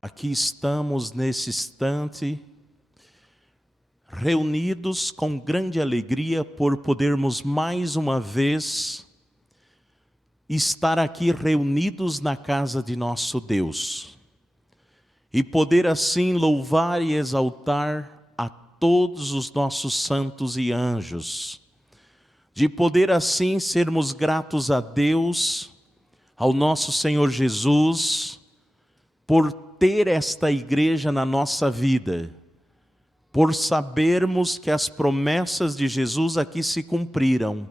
Aqui estamos nesse instante, reunidos com grande alegria por podermos mais uma vez estar aqui reunidos na casa de nosso Deus e poder assim louvar e exaltar a todos os nossos santos e anjos, de poder assim sermos gratos a Deus, ao nosso Senhor Jesus, por ter esta igreja na nossa vida, por sabermos que as promessas de Jesus aqui se cumpriram.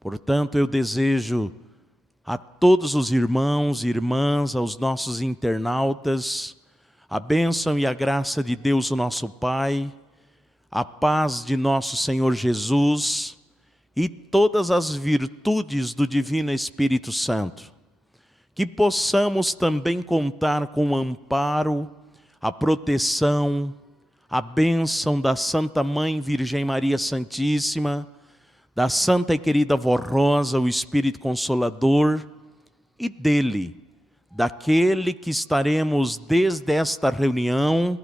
Portanto, eu desejo a todos os irmãos e irmãs, aos nossos internautas, a bênção e a graça de Deus, o nosso Pai, a paz de nosso Senhor Jesus e todas as virtudes do Divino Espírito Santo. Que possamos também contar com o amparo, a proteção, a bênção da Santa Mãe Virgem Maria Santíssima, da Santa e querida Vó Rosa, o Espírito Consolador, e dele, daquele que estaremos desde esta reunião,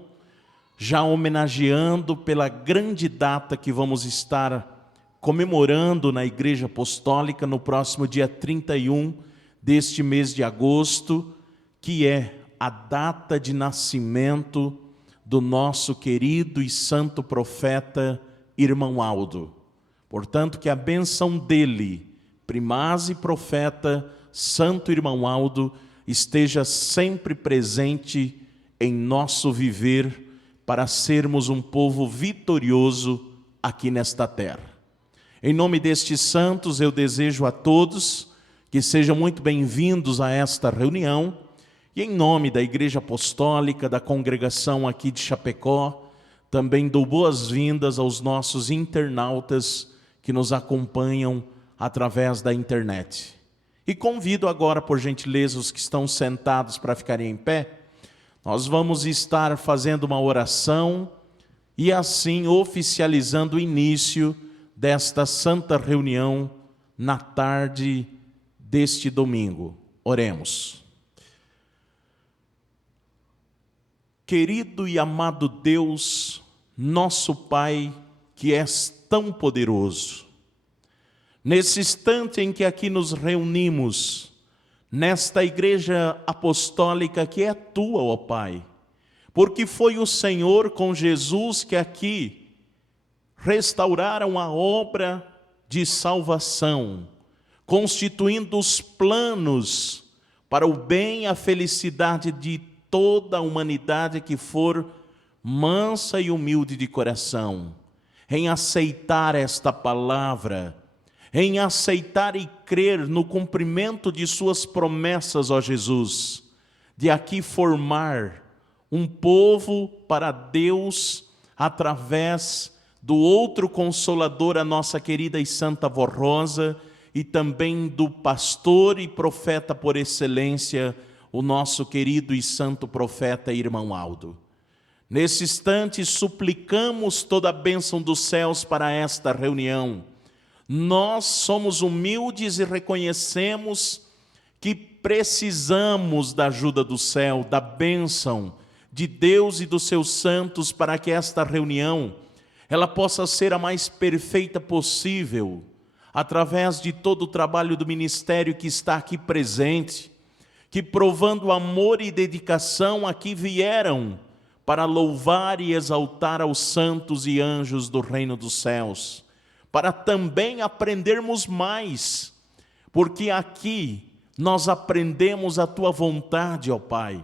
já homenageando pela grande data que vamos estar comemorando na Igreja Apostólica no próximo dia 31 deste mês de agosto, que é a data de nascimento do nosso querido e santo profeta, irmão Aldo. Portanto, que a bênção dele, primaz e profeta, santo irmão Aldo, esteja sempre presente em nosso viver, para sermos um povo vitorioso aqui nesta terra. Em nome destes santos, eu desejo a todos que sejam muito bem-vindos a esta reunião, e em nome da Igreja Apostólica, da congregação aqui de Chapecó, também dou boas-vindas aos nossos internautas que nos acompanham através da internet. E convido agora, por gentileza, os que estão sentados para ficarem em pé. Nós vamos estar fazendo uma oração e assim oficializando o início desta santa reunião na tarde deste domingo. Oremos. Querido e amado Deus, nosso Pai, que és tão poderoso, nesse instante em que aqui nos reunimos, nesta igreja apostólica que é tua, ó Pai, porque foi o Senhor com Jesus que aqui restauraram a obra de salvação, constituindo os planos para o bem e a felicidade de toda a humanidade que for mansa e humilde de coração, em aceitar esta palavra, em aceitar e crer no cumprimento de suas promessas, ó Jesus, de aqui formar um povo para Deus através do outro Consolador, a nossa querida e santa Vó Rosa, e também do pastor e profeta por excelência, o nosso querido e santo profeta, irmão Aldo. Nesse instante, suplicamos toda a bênção dos céus para esta reunião. Nós somos humildes e reconhecemos que precisamos da ajuda do céu, da bênção de Deus e dos seus santos, para que esta reunião ela possa ser a mais perfeita possível, através de todo o trabalho do ministério que está aqui presente, que provando amor e dedicação aqui vieram para louvar e exaltar aos santos e anjos do reino dos céus, para também aprendermos mais, porque aqui nós aprendemos a Tua vontade, ó Pai.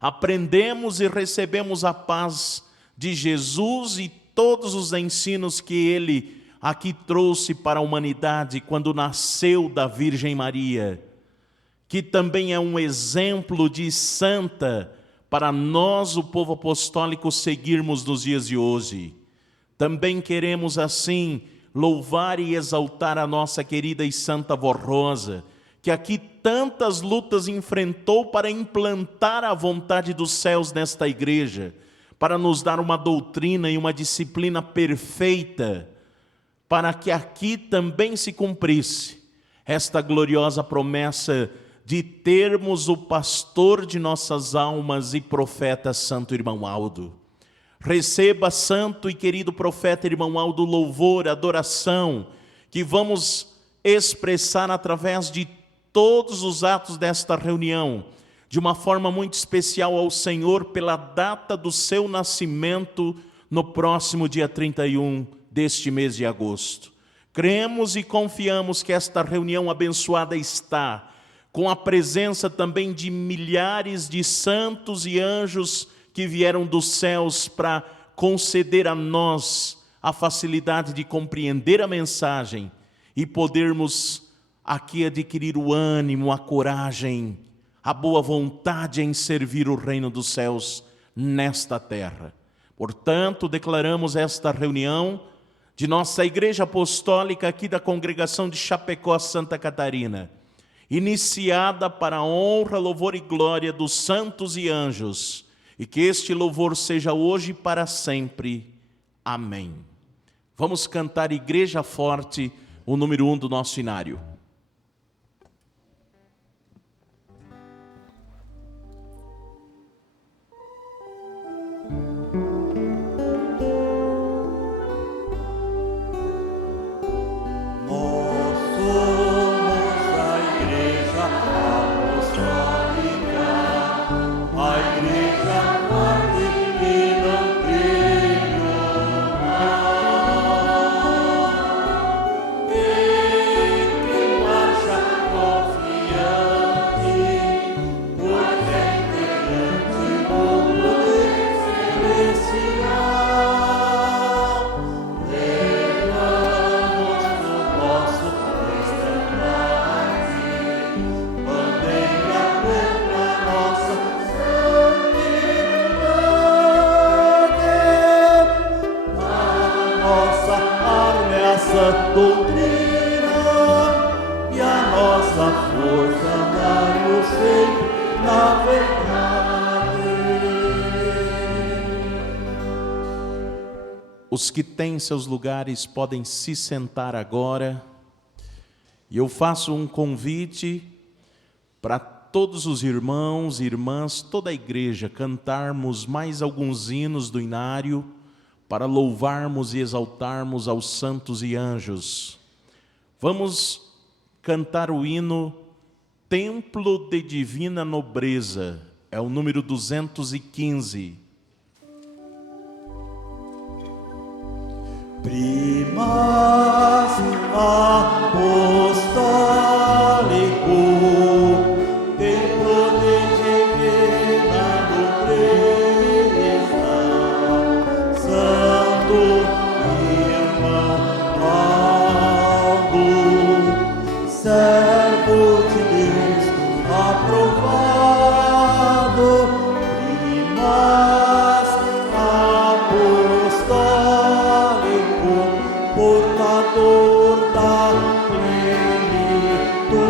Aprendemos e recebemos a paz de Jesus e todos os ensinos que Ele aqui trouxe para a humanidade quando nasceu da Virgem Maria, que também é um exemplo de santa para nós, o povo apostólico, seguirmos nos dias de hoje. Também queremos assim louvar e exaltar a nossa querida e santa Vó Rosa, que aqui tantas lutas enfrentou para implantar a vontade dos céus nesta igreja, para nos dar uma doutrina e uma disciplina perfeita, para que aqui também se cumprisse esta gloriosa promessa de termos o pastor de nossas almas e profeta Santo Irmão Aldo. Receba, santo e querido profeta Irmão Aldo, louvor, adoração, que vamos expressar através de todos os atos desta reunião, de uma forma muito especial ao Senhor, pela data do seu nascimento, no próximo dia 31 deste mês de agosto. Cremos e confiamos que esta reunião abençoada está, com a presença também de milhares de santos e anjos que vieram dos céus para conceder a nós a facilidade de compreender a mensagem e podermos aqui adquirir o ânimo, a coragem, a boa vontade em servir o reino dos céus nesta terra. Portanto, declaramos esta reunião de nossa Igreja Apostólica aqui da congregação de Chapecó, Santa Catarina, iniciada para a honra, louvor e glória dos santos e anjos, e que este louvor seja hoje e para sempre. Amém. Vamos cantar Igreja Forte, o número 1 do nosso inário. Os que têm seus lugares podem se sentar agora. E eu faço um convite para todos os irmãos e irmãs, toda a igreja, cantarmos mais alguns hinos do inário para louvarmos e exaltarmos aos santos e anjos. Vamos cantar o hino Templo de Divina Nobreza, é o número 215. Primas apostólico, templo de divina nobreza, santo irmão Aldo, servo de Deus aprovado, primas apostólico, portador da plenitude do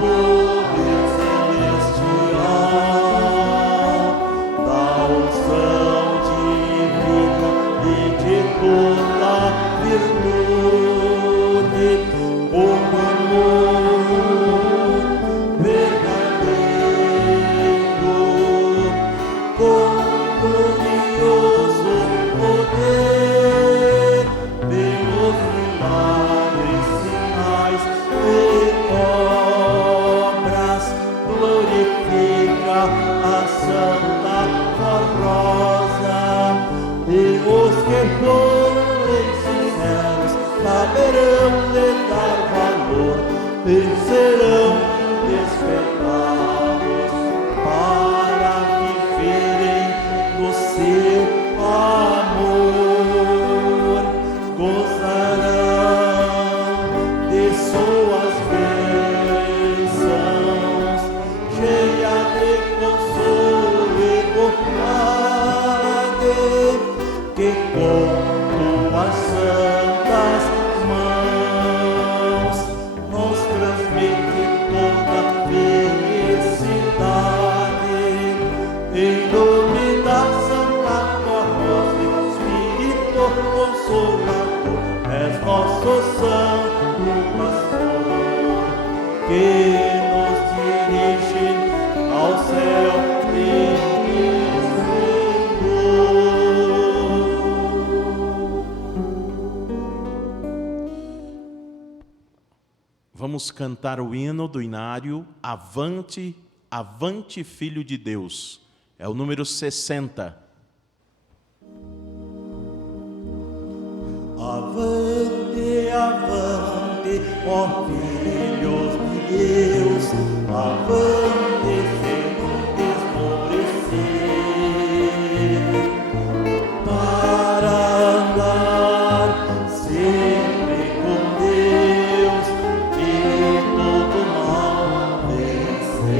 poder celestial, da unção divina e de toda virtude, como amor verdadeiro, com glorioso poder, pelos milagres, sinais e obras, glorifica a Santa Rosa, e os que forem sinceros saberão lhe dar valor e serão despertados para viverem no seu amor, gozarão de suas bênçãos, cheia de consolo e bondade, que com tuas santas mãos nos transmite toda felicidade. vamos cantar o hino do inário Avante, Avante Filho de Deus. É o número 60. Avante, avante, ó filhos de Deus, avante, sem esmorecer, para andar sempre com Deus e todo mal vencer.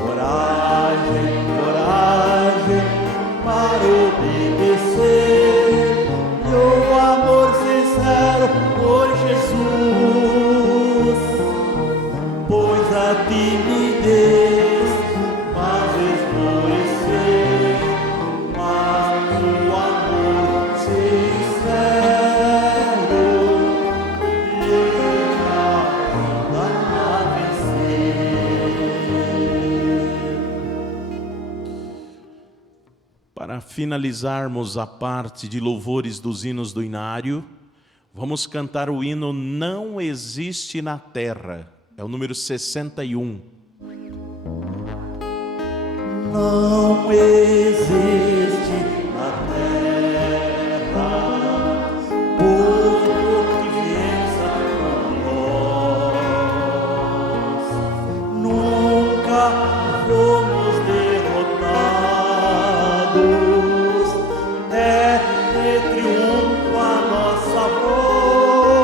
Coragem, coragem para obedecer, e o amor sincero por Jesus, pois a timidez faz esmorecer, mas o amor sincero lhe ajuda a vencer. Para finalizarmos a parte de louvores dos hinos do inário, vamos cantar o hino Não Existe na Terra. É o número 61. Não existe na terra povo que vença com nós. Nunca fomos derrotados, é de triunfo a nossa voz,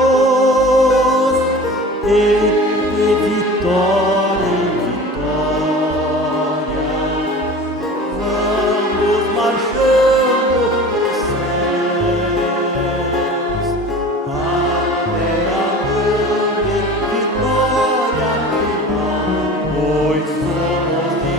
e de vitória em vitória vamos marchando nos céus até a grande vitória final, pois somos de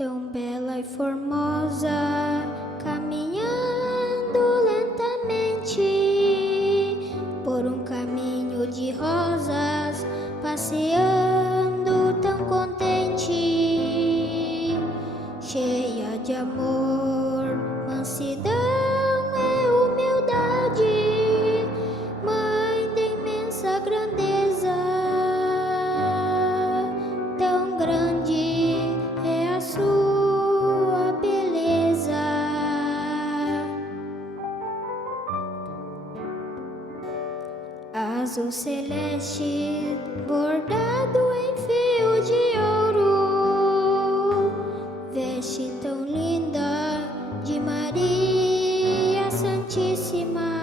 tão bela e formosa, caminhando lentamente por um caminho de rosas, passeando tão contente, cheia de amor, mansidão e humildade, mãe de imensa grandeza, tão grande é a sua beleza. Azul celeste, bordado em fio de ouro, veste tão linda de Maria Santíssima,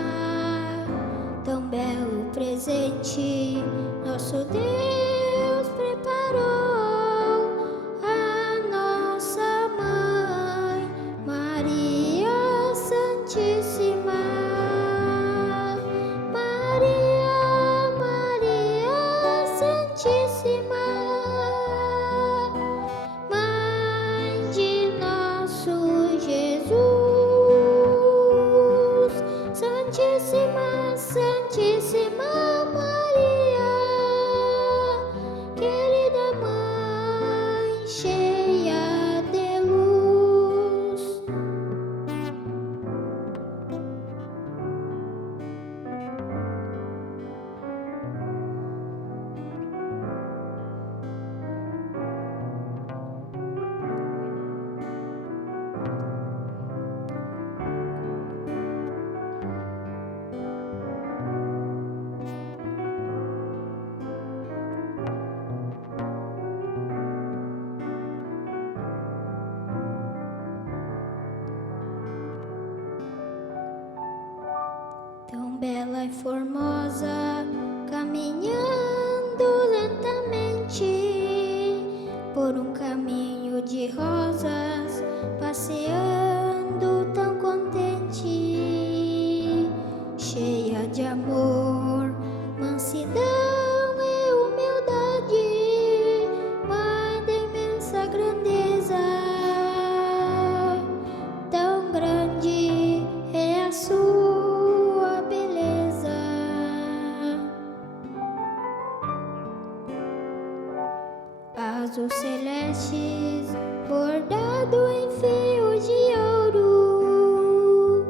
tão belo presente nosso Deus preparou a nossa mãe, Maria Santíssima. Maria, Maria Santíssima, Mãe de nosso Jesus, Santíssima, Santíssima Maria, querida Mãe, cheia de luz. Tão bela e formosa, caminhando lentamente por um caminho de rosas, passeando tão contente, cheia de amor, mansidão e humildade, mãe de imensa grandeza, tão grande é a sua beleza. Azul celeste, bordado em fio de ouro,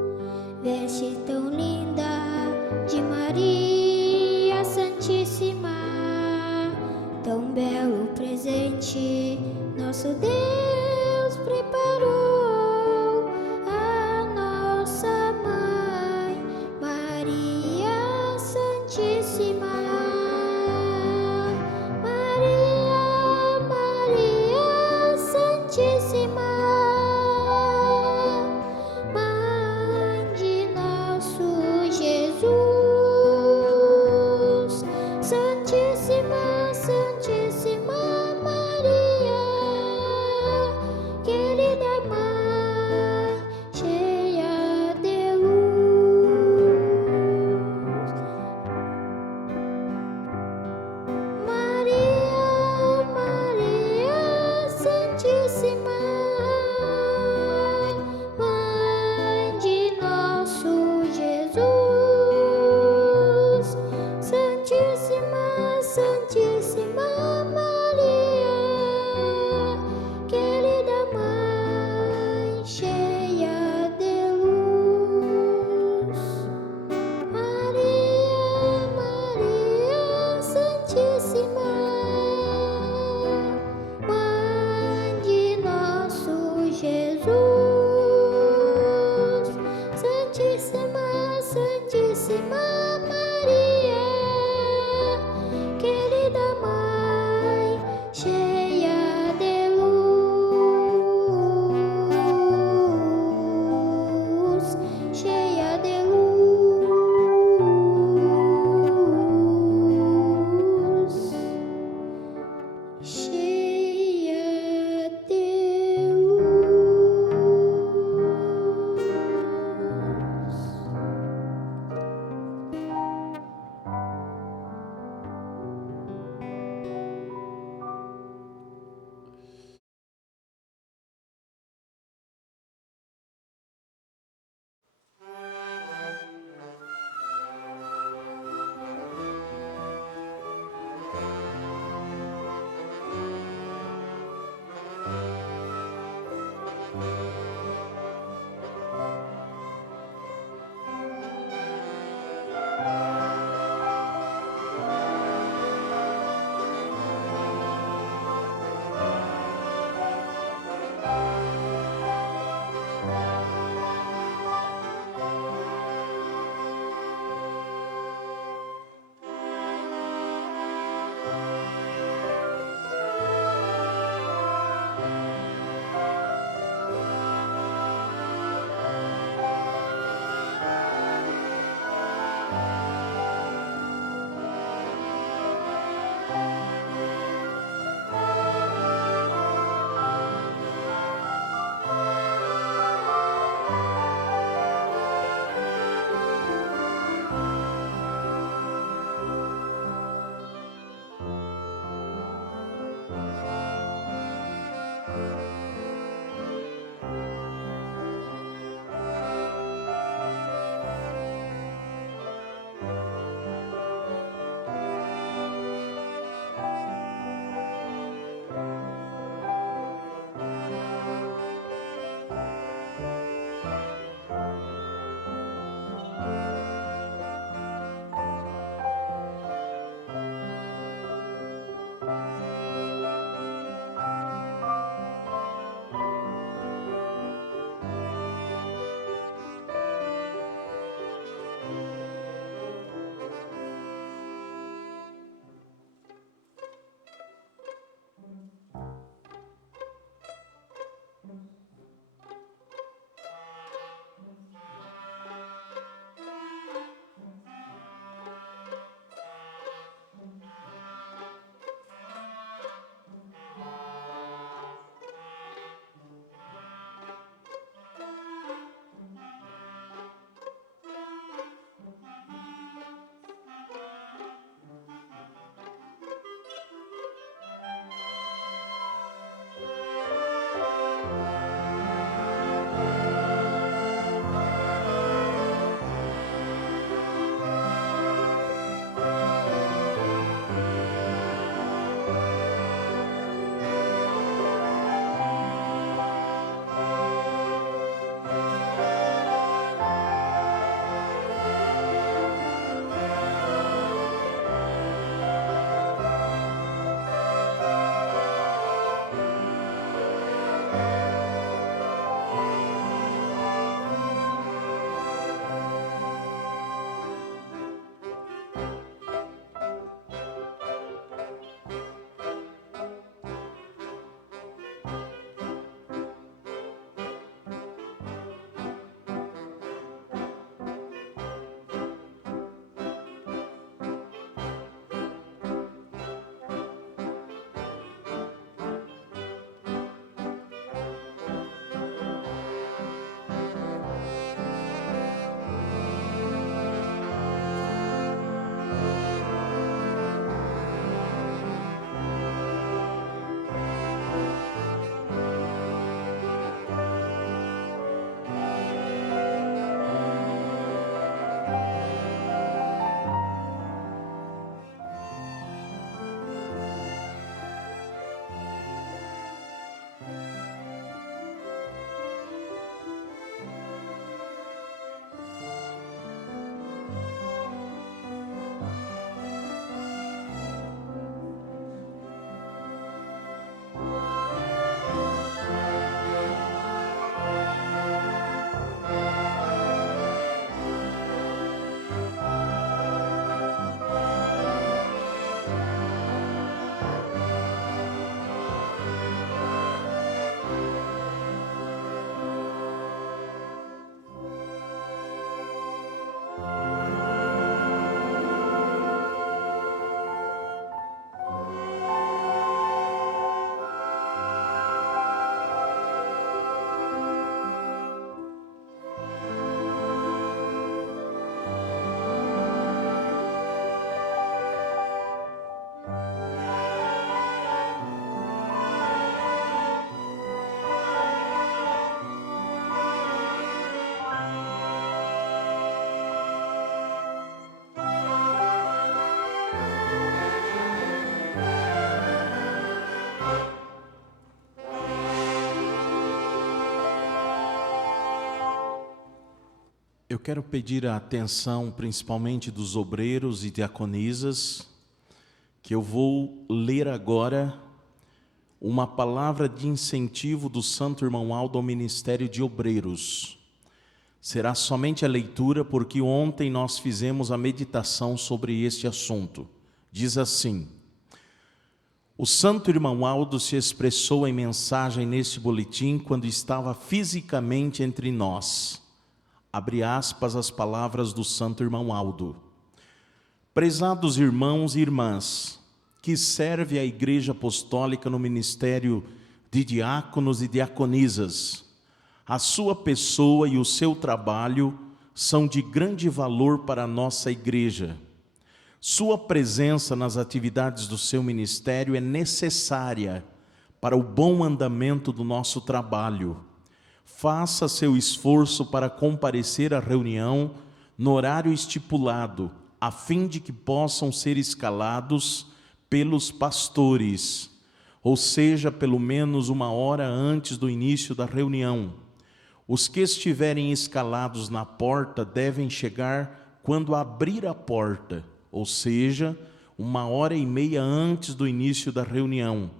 veste tão linda de Maria Santíssima, tão belo presente nosso Deus preparou a nossa mãe, Maria Santíssima. Maria, Maria Santíssima, Mãe de nosso Jesus, Santíssima, Santíssima Maria, querida Mãe, cheia de luz. Maria, Maria Santíssima, Mãe de nosso Jesus, Santíssima, Santíssima Maria, querida Mãe, cheia de luz. Maria, Maria Santíssima, Mãe de nosso Jesus, Santíssima, Santíssima Maria, querida Mãe, cheia de luz, cheia de luz, cheia de luz. Eu quero pedir a atenção principalmente dos obreiros e diaconisas, que eu vou ler agora uma palavra de incentivo do Santo Irmão Aldo ao Ministério de Obreiros. Será somente a leitura, porque ontem nós fizemos a meditação sobre este assunto. Diz assim: o Santo Irmão Aldo se expressou em mensagem neste boletim quando estava fisicamente entre nós. Abre aspas as palavras do Santo Irmão Aldo. Prezados irmãos e irmãs, que serve a Igreja Apostólica no ministério de diáconos e diaconisas, a sua pessoa e o seu trabalho são de grande valor para a nossa Igreja. Sua presença nas atividades do seu ministério é necessária para o bom andamento do nosso trabalho. Faça seu esforço para comparecer à reunião no horário estipulado, a fim de que possam ser escalados pelos pastores, ou seja, pelo menos 1 hora antes do início da reunião. Os que estiverem escalados na porta devem chegar quando abrir a porta, ou seja, 1h30 antes do início da reunião.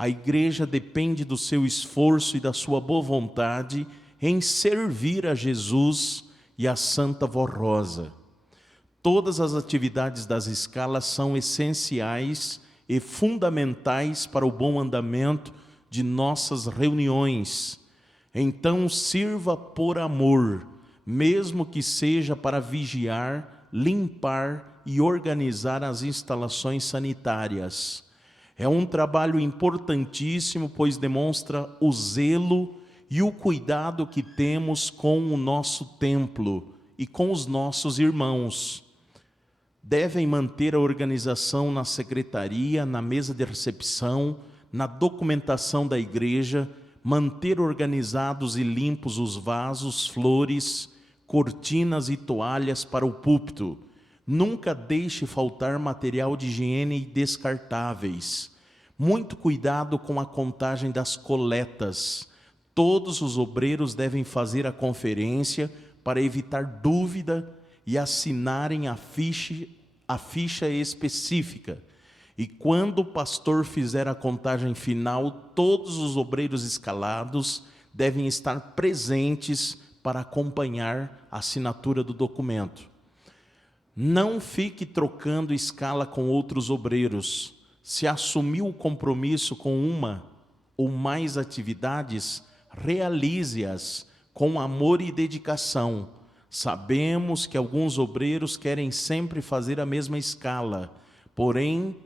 A igreja depende do seu esforço e da sua boa vontade em servir a Jesus e a Santa Voz Rosa. Todas as atividades das escalas são essenciais e fundamentais para o bom andamento de nossas reuniões. Então sirva por amor, mesmo que seja para vigiar, limpar e organizar as instalações sanitárias. É um trabalho importantíssimo, pois demonstra o zelo e o cuidado que temos com o nosso templo e com os nossos irmãos. Devem manter a organização na secretaria, na mesa de recepção, na documentação da igreja, manter organizados e limpos os vasos, flores, cortinas e toalhas para o púlpito. Nunca deixe faltar material de higiene descartáveis. Muito cuidado com a contagem das coletas. Todos os obreiros devem fazer a conferência para evitar dúvida e assinarem a ficha específica. E quando o pastor fizer a contagem final, todos os obreiros escalados devem estar presentes para acompanhar a assinatura do documento. Não fique trocando escala com outros obreiros. Se assumiu o compromisso com uma ou mais atividades, realize-as com amor e dedicação. Sabemos que alguns obreiros querem sempre fazer a mesma escala, porém,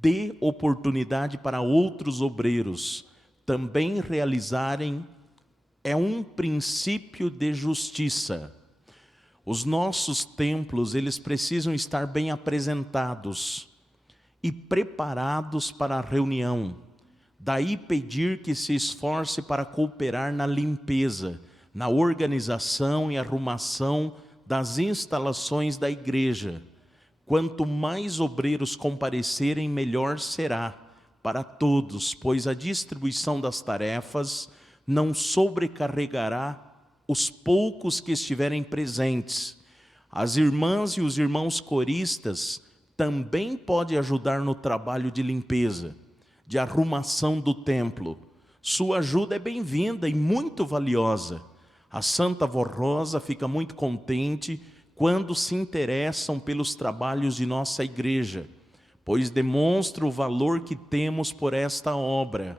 dê oportunidade para outros obreiros também realizarem. É um princípio de justiça. Os nossos templos, eles precisam estar bem apresentados e preparados para a reunião. Daí pedir que se esforce para cooperar na limpeza, na organização e arrumação das instalações da igreja. Quanto mais obreiros comparecerem, melhor será para todos, pois a distribuição das tarefas não sobrecarregará os poucos que estiverem presentes. As irmãs e os irmãos coristas também podem ajudar no trabalho de limpeza, de arrumação do templo. Sua ajuda é bem-vinda e muito valiosa. A Santa Voz Rosa fica muito contente quando se interessam pelos trabalhos de nossa igreja, pois demonstra o valor que temos por esta obra.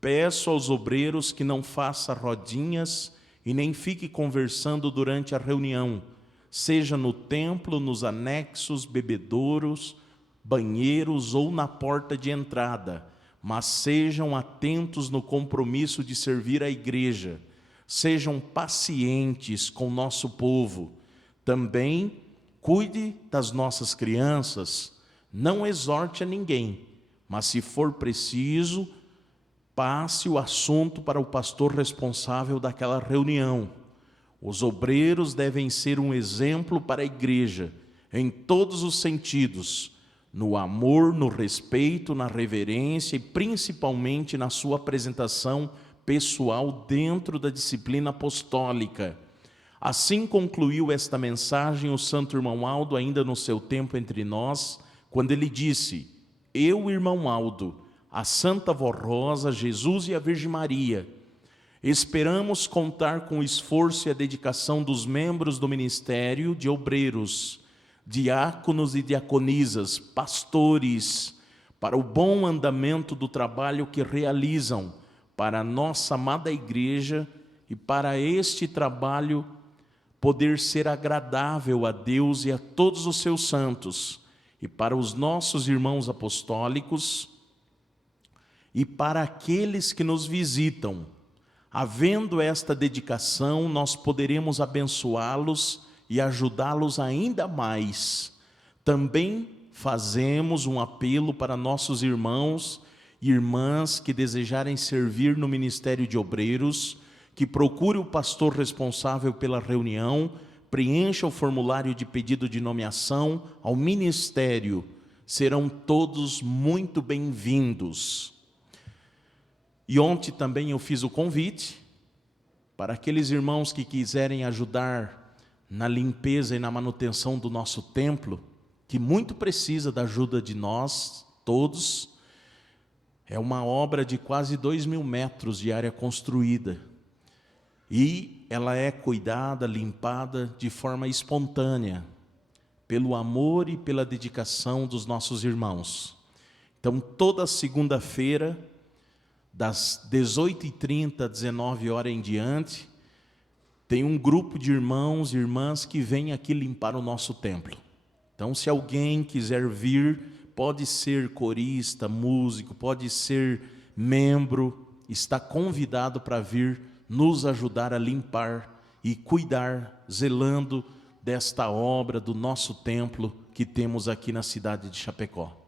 Peço aos obreiros que não façam rodinhas e nem fique conversando durante a reunião, seja no templo, nos anexos, bebedouros, banheiros ou na porta de entrada, mas sejam atentos no compromisso de servir a igreja, sejam pacientes com o nosso povo. Também cuide das nossas crianças, não exorte a ninguém, mas se for preciso, passe o assunto para o pastor responsável daquela reunião. Os obreiros devem ser um exemplo para a igreja, em todos os sentidos, no amor, no respeito, na reverência e principalmente na sua apresentação pessoal dentro da disciplina apostólica. Assim concluiu esta mensagem o santo irmão Aldo, ainda no seu tempo entre nós, quando ele disse: eu, irmão Aldo, a Santa Avó Rosa, Jesus e a Virgem Maria, esperamos contar com o esforço e a dedicação dos membros do Ministério de Obreiros, diáconos e diaconisas, pastores, para o bom andamento do trabalho que realizam para a nossa amada Igreja e para este trabalho poder ser agradável a Deus e a todos os seus santos, e para os nossos irmãos apostólicos e para aqueles que nos visitam. Havendo esta dedicação, nós poderemos abençoá-los e ajudá-los ainda mais. Também fazemos um apelo para nossos irmãos e irmãs que desejarem servir no Ministério de Obreiros, que procure o pastor responsável pela reunião, preencha o formulário de pedido de nomeação ao ministério. Serão todos muito bem-vindos. E ontem também eu fiz o convite para aqueles irmãos que quiserem ajudar na limpeza e na manutenção do nosso templo, que muito precisa da ajuda de nós todos. É uma obra de quase 2.000 metros de área construída. E ela é cuidada, limpada de forma espontânea, pelo amor e pela dedicação dos nossos irmãos. Então, toda segunda-feira, das 18h30 às 19h em diante, tem um grupo de irmãos e irmãs que vem aqui limpar o nosso templo. Então, se alguém quiser vir, pode ser corista, músico, pode ser membro, está convidado para vir nos ajudar a limpar e cuidar, zelando desta obra do nosso templo que temos aqui na cidade de Chapecó.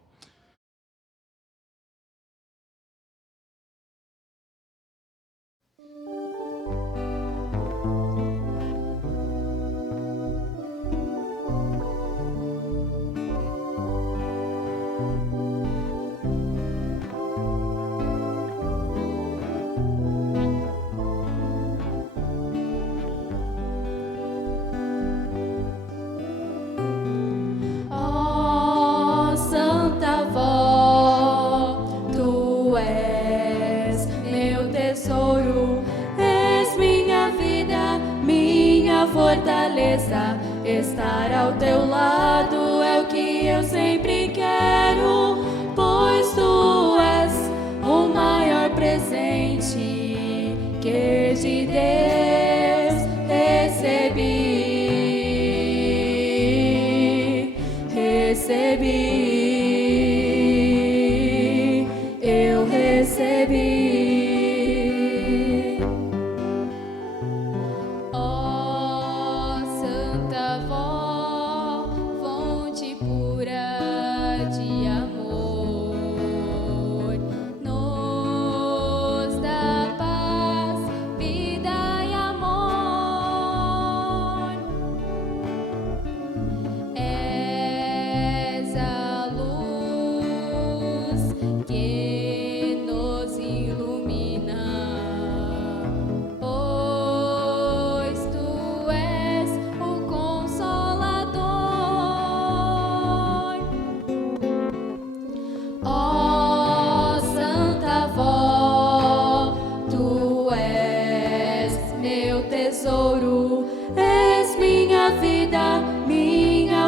Fortaleza, estar ao teu lado é o que eu sempre quero, pois tu és o maior presente que de Deus eu recebi.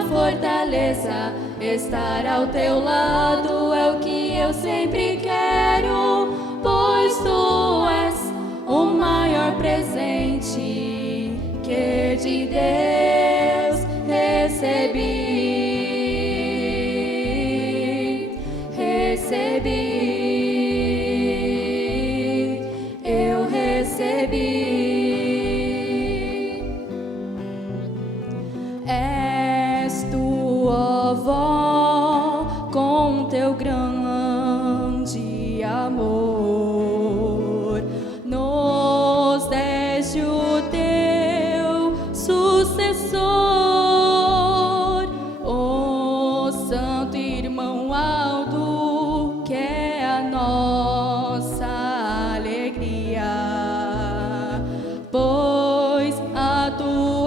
Fortaleza, estar ao teu lado é o que eu sempre quero, pois tu és o maior presente que de Deus eu recebi. Vó, com teu grande amor, nos deste o teu sucessor, o santo irmão Aldo, que é a nossa alegria, pois a tua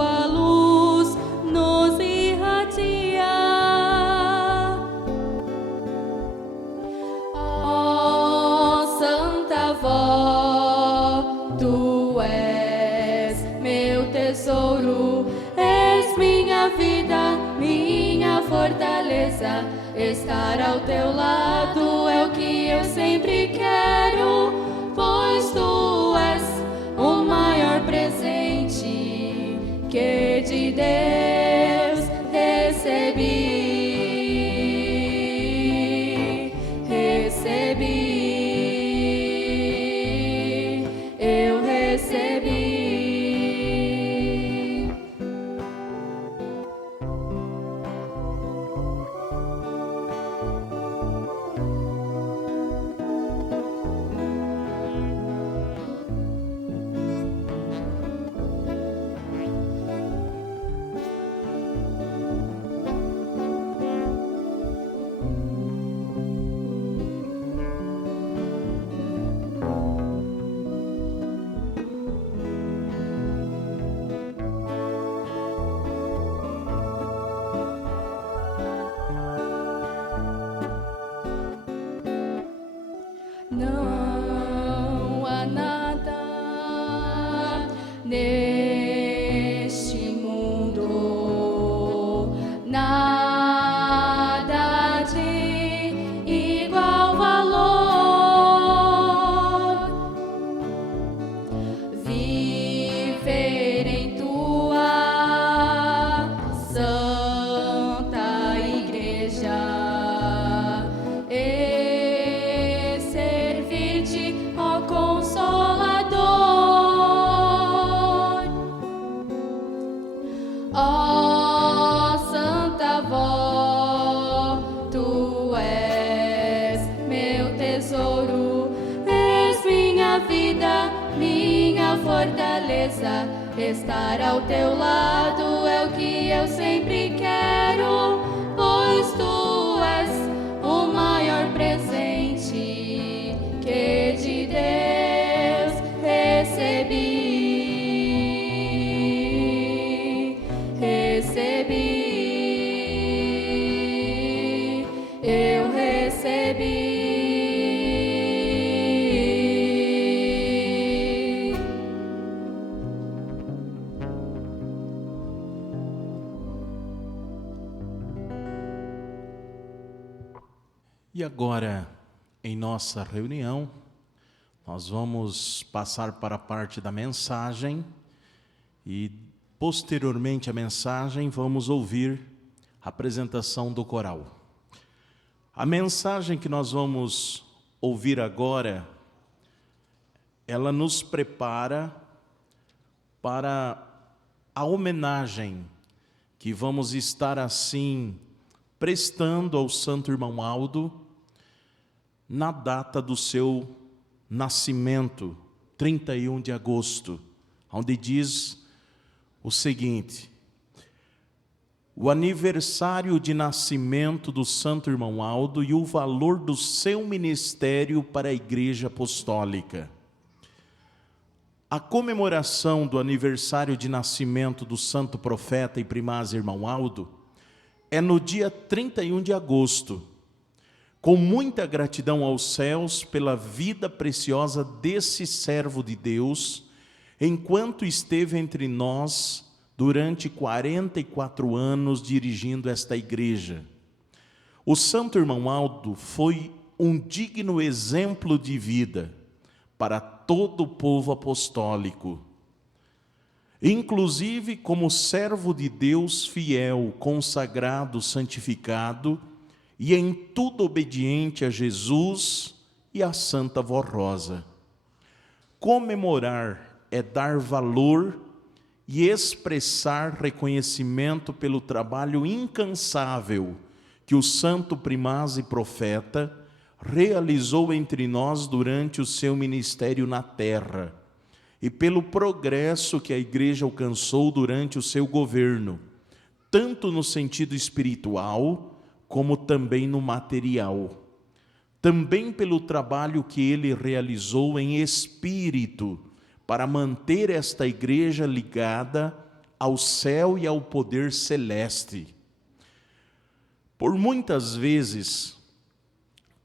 tesouro, és minha vida, minha fortaleza. Estar ao teu lado é o que eu sempre quero, pois tu és o maior presente que de Deus recebi. Eu recebi. Não há nada neste mundo, nada de igual valor. Viver em tua santa igreja, ó Consolador, ó Santa Avó, tu és meu tesouro, és minha vida, minha fortaleza. Estar ao teu lado é o que eu sempre quero, pois tu és o maior presente que de Deus recebi. Eu recebi. E agora, em nossa reunião, nós vamos passar para a parte da mensagem e, posteriormente à mensagem, vamos ouvir a apresentação do coral. A mensagem que nós vamos ouvir agora, ela nos prepara para a homenagem que vamos estar assim prestando ao Santo Irmão Aldo na data do seu nascimento, 31 de agosto, onde diz o seguinte: o aniversário de nascimento do Santo Irmão Aldo e o valor do seu ministério para a Igreja Apostólica. A comemoração do aniversário de nascimento do Santo Profeta e Primaz Irmão Aldo é no dia 31 de agosto, com muita gratidão aos céus pela vida preciosa desse servo de Deus, enquanto esteve entre nós durante 44 anos dirigindo esta igreja. O Santo Irmão Aldo foi um digno exemplo de vida para todo o povo apostólico, inclusive como servo de Deus fiel, consagrado, santificado, e em tudo obediente a Jesus e à Santa Vó Rosa. Comemorar é dar valor e expressar reconhecimento pelo trabalho incansável que o Santo Primaz e Profeta realizou entre nós durante o seu ministério na terra, e pelo progresso que a Igreja alcançou durante o seu governo, tanto no sentido espiritual, como também no material. Também pelo trabalho que ele realizou em espírito, para manter esta igreja ligada ao céu e ao poder celeste. Por muitas vezes,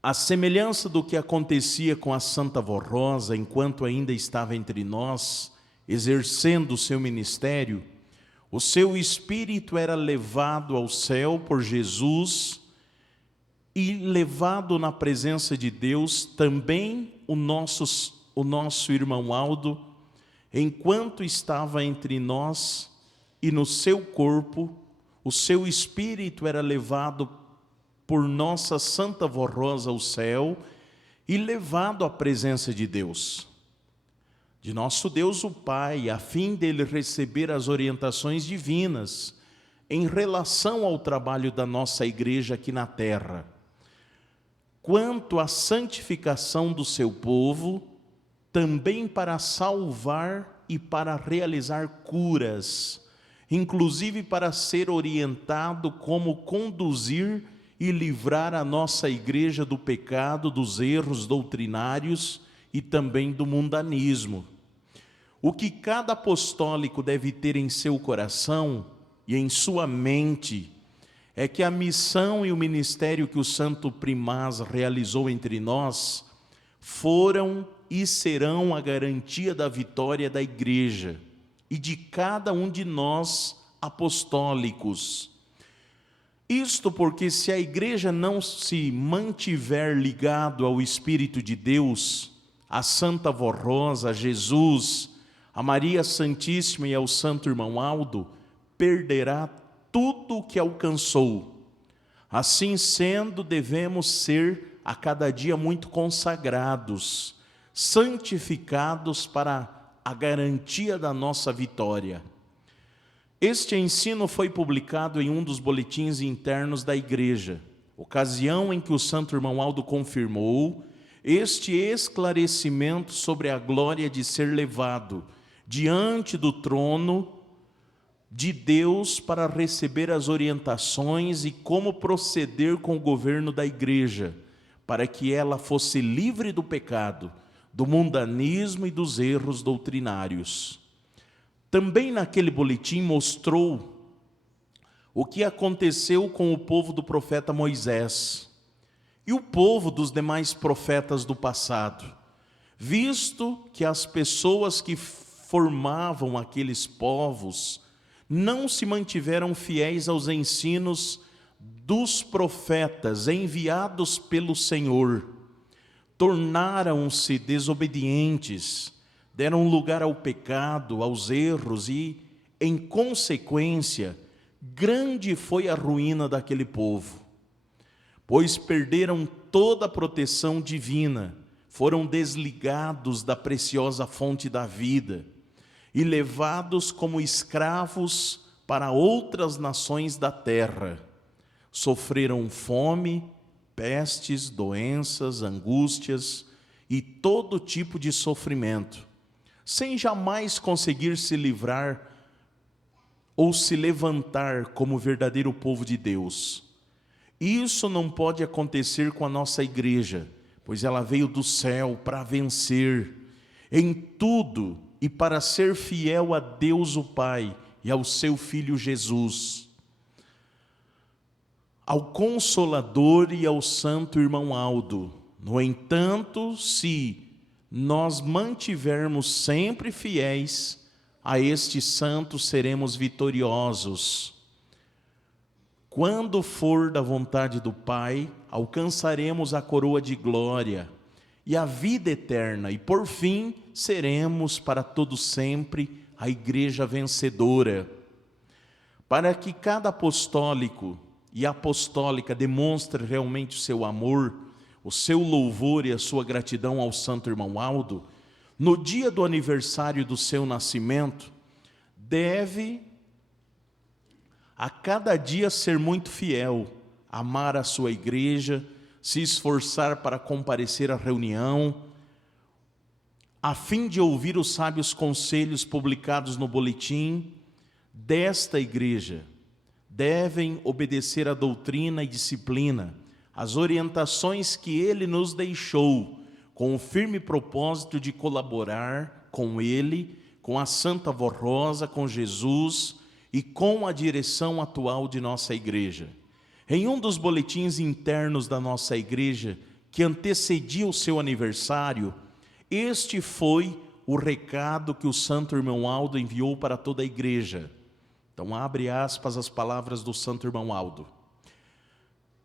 a semelhança do que acontecia com a Santa Vó Rosa, enquanto ainda estava entre nós, exercendo o seu ministério, O seu espírito era levado ao céu por Jesus e levado na presença de Deus também o nosso irmão Aldo, enquanto estava entre nós, e no seu corpo, o seu espírito era levado por nossa Santa Vó Rosa ao céu e levado à presença de Deus, de nosso Deus o Pai, a fim dele receber as orientações divinas em relação ao trabalho da nossa igreja aqui na terra, quanto à santificação do seu povo, também para salvar e para realizar curas, inclusive para ser orientado como conduzir e livrar a nossa igreja do pecado, dos erros doutrinários e também do mundanismo. O que cada apostólico deve ter em seu coração e em sua mente é que a missão e o ministério que o Santo Primaz realizou entre nós foram e serão a garantia da vitória da igreja e de cada um de nós apostólicos. Isto porque se a igreja não se mantiver ligado ao Espírito de Deus, a Santa Vó Rosa, a Jesus, a Maria Santíssima e ao Santo Irmão Aldo, perderá tudo o que alcançou. Assim sendo, devemos ser a cada dia muito consagrados, santificados para a garantia da nossa vitória. Este ensino foi publicado em um dos boletins internos da igreja, ocasião em que o Santo Irmão Aldo confirmou este esclarecimento sobre a glória de ser levado diante do trono de Deus para receber as orientações e como proceder com o governo da igreja, para que ela fosse livre do pecado, do mundanismo e dos erros doutrinários. Também naquele boletim mostrou o que aconteceu com o povo do profeta Moisés e o povo dos demais profetas do passado, visto que as pessoas que formavam aqueles povos não se mantiveram fiéis aos ensinos dos profetas enviados pelo Senhor, tornaram-se desobedientes, deram lugar ao pecado, aos erros e, em consequência, grande foi a ruína daquele povo, pois perderam toda a proteção divina, foram desligados da preciosa fonte da vida e levados como escravos para outras nações da terra. Sofreram fome, pestes, doenças, angústias e todo tipo de sofrimento, sem jamais conseguir se livrar ou se levantar como verdadeiro povo de Deus. Isso não pode acontecer com a nossa igreja, pois ela veio do céu para vencer em tudo e para ser fiel a Deus o Pai e ao seu Filho Jesus, ao Consolador e ao Santo Irmão Aldo. No entanto, se nós mantivermos sempre fiéis a este santo, seremos vitoriosos. Quando for da vontade do Pai, alcançaremos a coroa de glória e a vida eterna, e por fim seremos para todo sempre a igreja vencedora. Para que cada apostólico e apostólica demonstre realmente o seu amor, o seu louvor e a sua gratidão ao Santo Irmão Aldo, no dia do aniversário do seu nascimento, deve a cada dia ser muito fiel, amar a sua igreja, se esforçar para comparecer à reunião, a fim de ouvir os sábios conselhos publicados no boletim desta igreja. Devem obedecer à doutrina e disciplina, as orientações que ele nos deixou, com o firme propósito de colaborar com ele, com a Santa Vó Rosa, com Jesus e com a direção atual de nossa igreja. Em um dos boletins internos da nossa igreja, que antecedia o seu aniversário, este foi o recado que o Santo Irmão Aldo enviou para toda a igreja. Então abre aspas as palavras do santo irmão Aldo.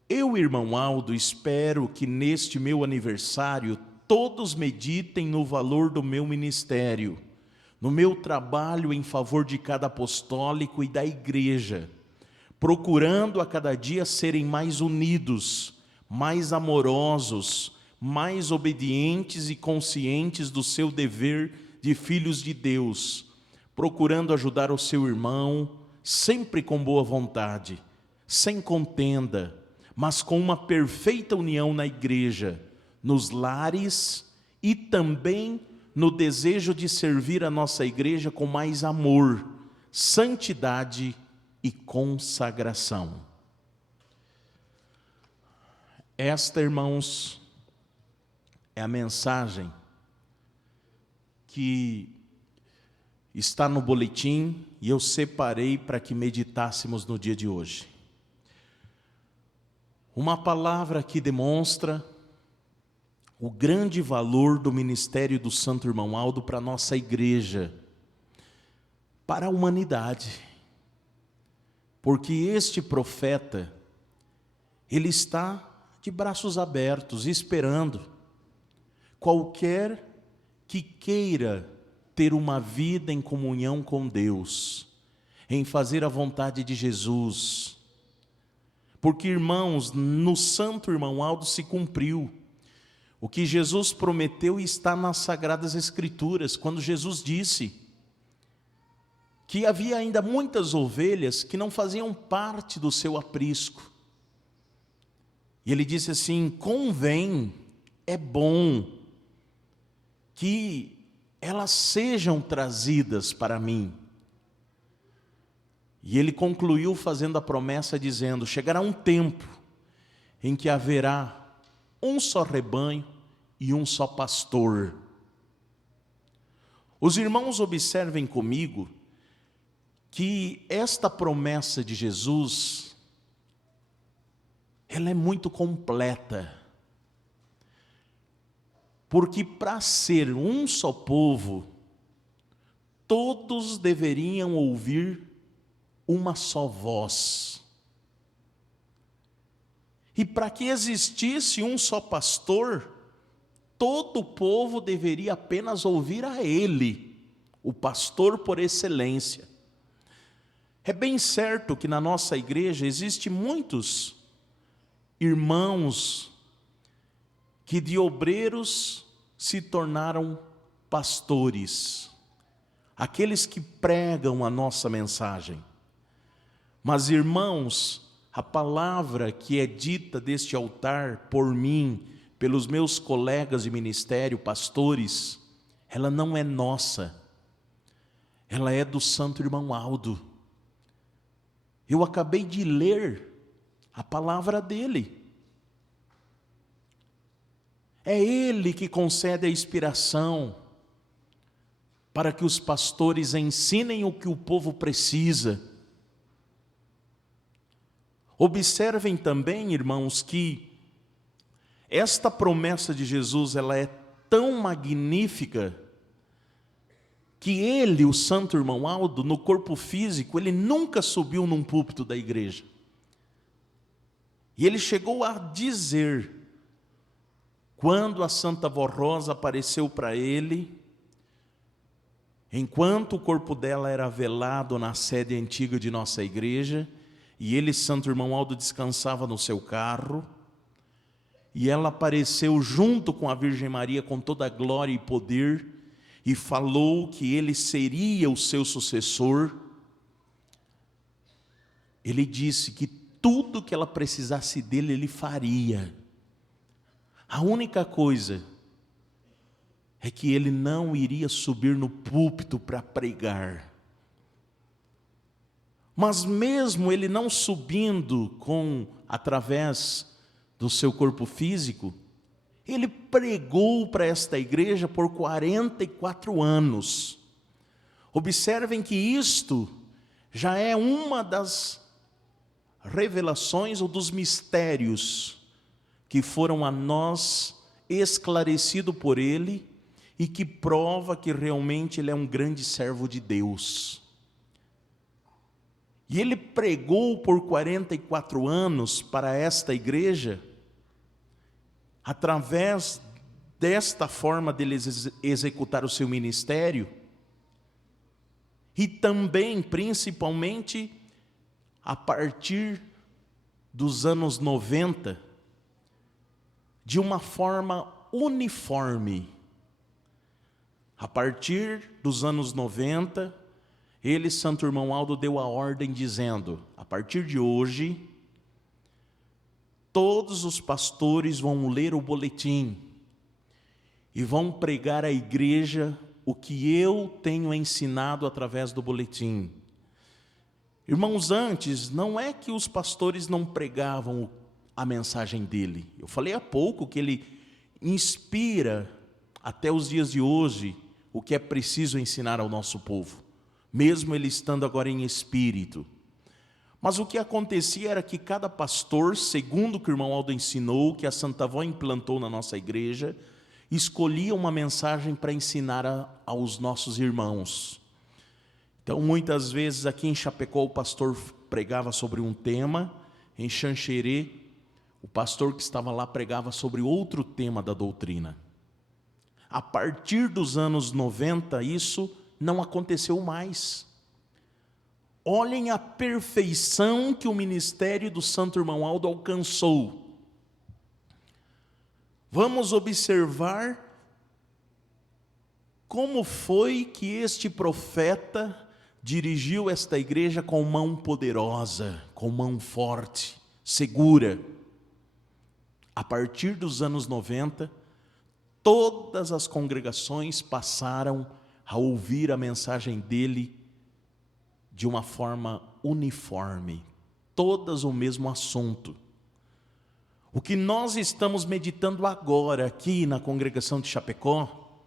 Eu, irmão Aldo, espero que neste meu aniversário todos meditem no valor do meu ministério, no meu trabalho em favor de cada apostólico e da igreja, procurando a cada dia serem mais unidos, mais amorosos, mais obedientes e conscientes do seu dever de filhos de Deus, procurando ajudar o seu irmão, sempre com boa vontade, sem contenda, mas com uma perfeita união na igreja, nos lares e também no desejo de servir a nossa igreja com mais amor, santidade e consagração. Esta, irmãos, é a mensagem que está no boletim e eu separei para que meditássemos no dia de hoje. Uma palavra que demonstra o grande valor do ministério do Santo Irmão Aldo para a nossa igreja, para a humanidade. Porque este profeta, ele está de braços abertos, esperando qualquer que queira ter uma vida em comunhão com Deus, em fazer a vontade de Jesus. Porque, irmãos, no Santo Irmão Aldo se cumpriu o que Jesus prometeu e está nas Sagradas Escrituras, quando Jesus disse que havia ainda muitas ovelhas que não faziam parte do seu aprisco. E ele disse assim: convém, é bom que elas sejam trazidas para mim. E ele concluiu fazendo a promessa dizendo: chegará um tempo em que haverá um só rebanho e um só pastor. Os irmãos observem comigo que esta promessa de Jesus, ela é muito completa. Porque para ser um só povo, todos deveriam ouvir uma só voz. E para que existisse um só pastor, todo o povo deveria apenas ouvir a ele, o pastor por excelência. É bem certo que na nossa igreja existem muitos irmãos que de obreiros se tornaram pastores, aqueles que pregam a nossa mensagem. Mas, irmãos, a palavra que é dita deste altar por mim, pelos meus colegas de ministério, pastores, ela não é nossa, ela é do Santo Irmão Aldo. Eu acabei de ler a palavra dele. É ele que concede a inspiração para que os pastores ensinem o que o povo precisa. Observem também, irmãos, que esta promessa de Jesus, ela é tão magnífica que ele, o Santo Irmão Aldo, no corpo físico, ele nunca subiu num púlpito da igreja. E ele chegou a dizer, quando a Santa Vó Rosa apareceu para ele, enquanto o corpo dela era velado na sede antiga de nossa igreja, e ele, Santo Irmão Aldo, descansava no seu carro, e ela apareceu junto com a Virgem Maria com toda a glória e poder, e falou que ele seria o seu sucessor. Ele disse que tudo que ela precisasse dele, ele faria. A única coisa é que ele não iria subir no púlpito para pregar. Mas mesmo ele não subindo através do seu corpo físico, ele pregou para esta igreja por 44 anos. Observem que isto já é uma das revelações ou dos mistérios que foram a nós esclarecido por ele e que prova que realmente ele é um grande servo de Deus. E ele pregou por 44 anos para esta igreja, através desta forma dele executar o seu ministério, e também, principalmente, a partir dos anos 90, de uma forma uniforme. A partir dos anos 90, ele, Santo Irmão Aldo, deu a ordem dizendo: a partir de hoje, todos os pastores vão ler o boletim e vão pregar à igreja o que eu tenho ensinado através do boletim. Irmãos, antes, não é que os pastores não pregavam a mensagem dele. Eu falei há pouco que ele inspira, até os dias de hoje, o que é preciso ensinar ao nosso povo, mesmo ele estando agora em espírito. Mas o que acontecia era que cada pastor, segundo o que o irmão Aldo ensinou, que a Santa Avó implantou na nossa igreja, escolhia uma mensagem para ensinar aos nossos irmãos. Então, muitas vezes aqui em Chapecó o pastor pregava sobre um tema, em Xanxerê o pastor que estava lá pregava sobre outro tema da doutrina. A partir dos anos 90, isso não aconteceu mais. Olhem a perfeição que o ministério do Santo Irmão Aldo alcançou. Vamos observar como foi que este profeta dirigiu esta igreja com mão poderosa, com mão forte, segura. A partir dos anos 90, todas as congregações passaram a ouvir a mensagem dele de uma forma uniforme, todas o mesmo assunto. O que nós estamos meditando agora aqui na congregação de Chapecó,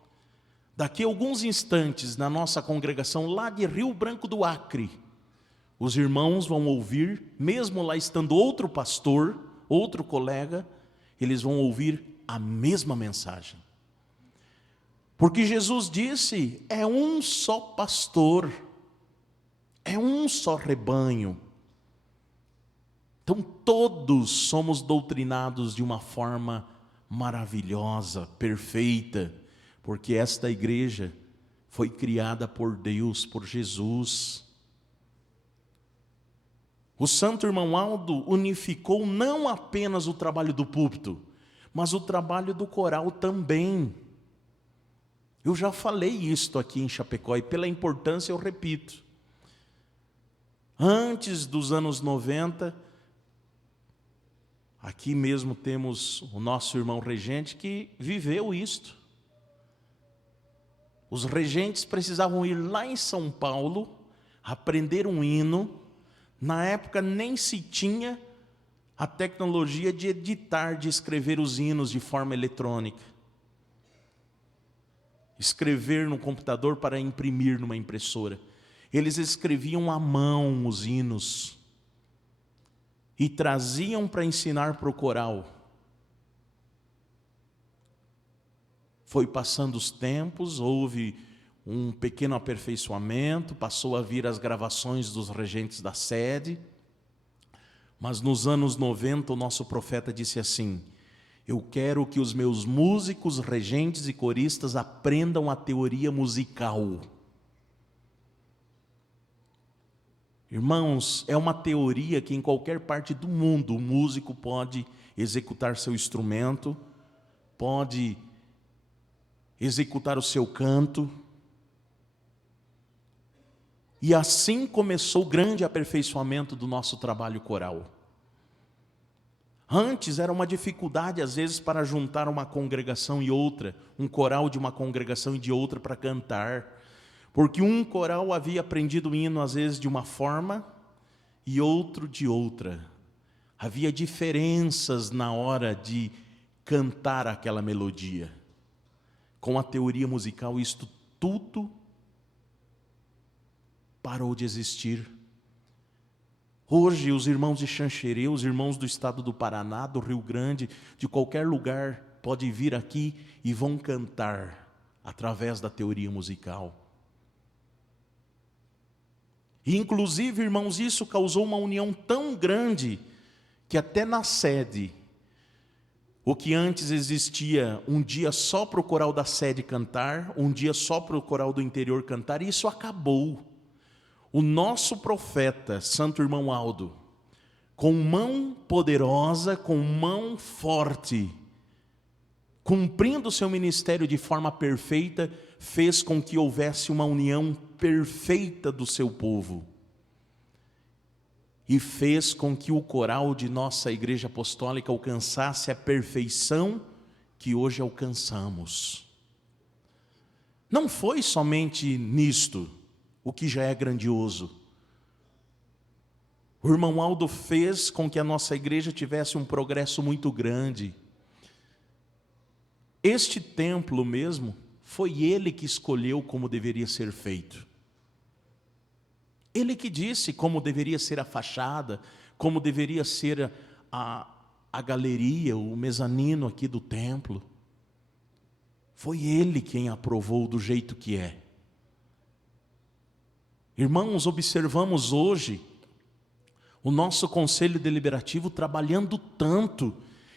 daqui a alguns instantes na nossa congregação lá de Rio Branco do Acre, os irmãos vão ouvir, mesmo lá estando outro pastor, outro colega, eles vão ouvir a mesma mensagem. Porque Jesus disse, é um só pastor, é um só rebanho. Então todos somos doutrinados de uma forma maravilhosa, perfeita, porque esta igreja foi criada por Deus, por Jesus. O Santo Irmão Aldo unificou não apenas o trabalho do púlpito, mas o trabalho do coral também. Eu já falei isto aqui em Chapecó e pela importância eu repito. Antes dos anos 90, aqui mesmo temos o nosso irmão regente que viveu isto. Os regentes precisavam ir lá em São Paulo, aprender um hino. Na época nem se tinha a tecnologia de editar, de escrever os hinos de forma eletrônica. Escrever no computador para imprimir numa impressora. Eles escreviam à mão os hinos e traziam para ensinar para o coral. Foi passando os tempos, houve um pequeno aperfeiçoamento, passou a vir as gravações dos regentes da sede, mas nos anos 90 o nosso profeta disse assim: eu quero que os meus músicos, regentes e coristas aprendam a teoria musical. Irmãos, é uma teoria que em qualquer parte do mundo o músico pode executar seu instrumento, pode executar o seu canto. E assim começou o grande aperfeiçoamento do nosso trabalho coral. Antes era uma dificuldade às vezes para juntar uma congregação e outra, um coral de uma congregação e de outra para cantar. Porque um coral havia aprendido o hino às vezes de uma forma e outro de outra. Havia diferenças na hora de cantar aquela melodia. Com a teoria musical, isto tudo parou de existir. Hoje, os irmãos de Xanxerê, os irmãos do estado do Paraná, do Rio Grande, de qualquer lugar, podem vir aqui e vão cantar através da teoria musical. E inclusive, irmãos, isso causou uma união tão grande que até na sede, o que antes existia um dia só para o coral da sede cantar, um dia só para o coral do interior cantar, isso acabou. O nosso profeta, Santo Irmão Aldo, com mão poderosa, com mão forte, cumprindo o seu ministério de forma perfeita, fez com que houvesse uma união perfeita do seu povo. E fez com que o coral de nossa Igreja Apostólica alcançasse a perfeição que hoje alcançamos. Não foi somente nisto, o que já é grandioso. O irmão Aldo fez com que a nossa igreja tivesse um progresso muito grande. Este templo mesmo, foi ele que escolheu como deveria ser feito. Ele que disse como deveria ser a fachada, como deveria ser a galeria, o mezanino aqui do templo. Foi ele quem aprovou do jeito que é. Irmãos, observamos hoje o nosso Conselho Deliberativo trabalhando tanto,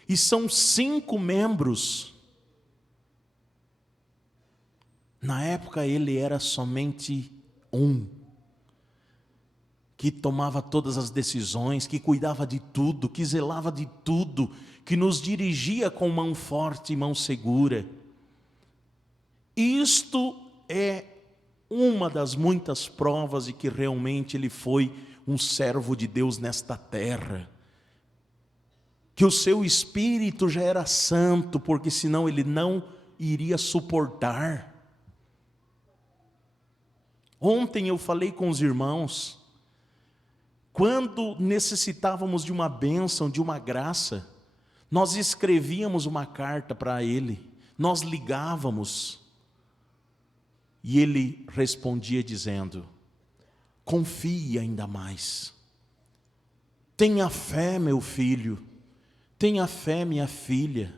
e são 5 membros. Na época ele era somente um, que tomava todas as decisões, que cuidava de tudo, que zelava de tudo, que nos dirigia com mão forte e mão segura. Isto é uma das muitas provas de que realmente ele foi um servo de Deus nesta terra. Que o seu espírito já era santo, porque senão ele não iria suportar. Ontem eu falei com os irmãos, quando necessitávamos de uma bênção, de uma graça, nós escrevíamos uma carta para ele, nós ligávamos, e ele respondia dizendo: confie ainda mais, tenha fé, meu filho, tenha fé, minha filha,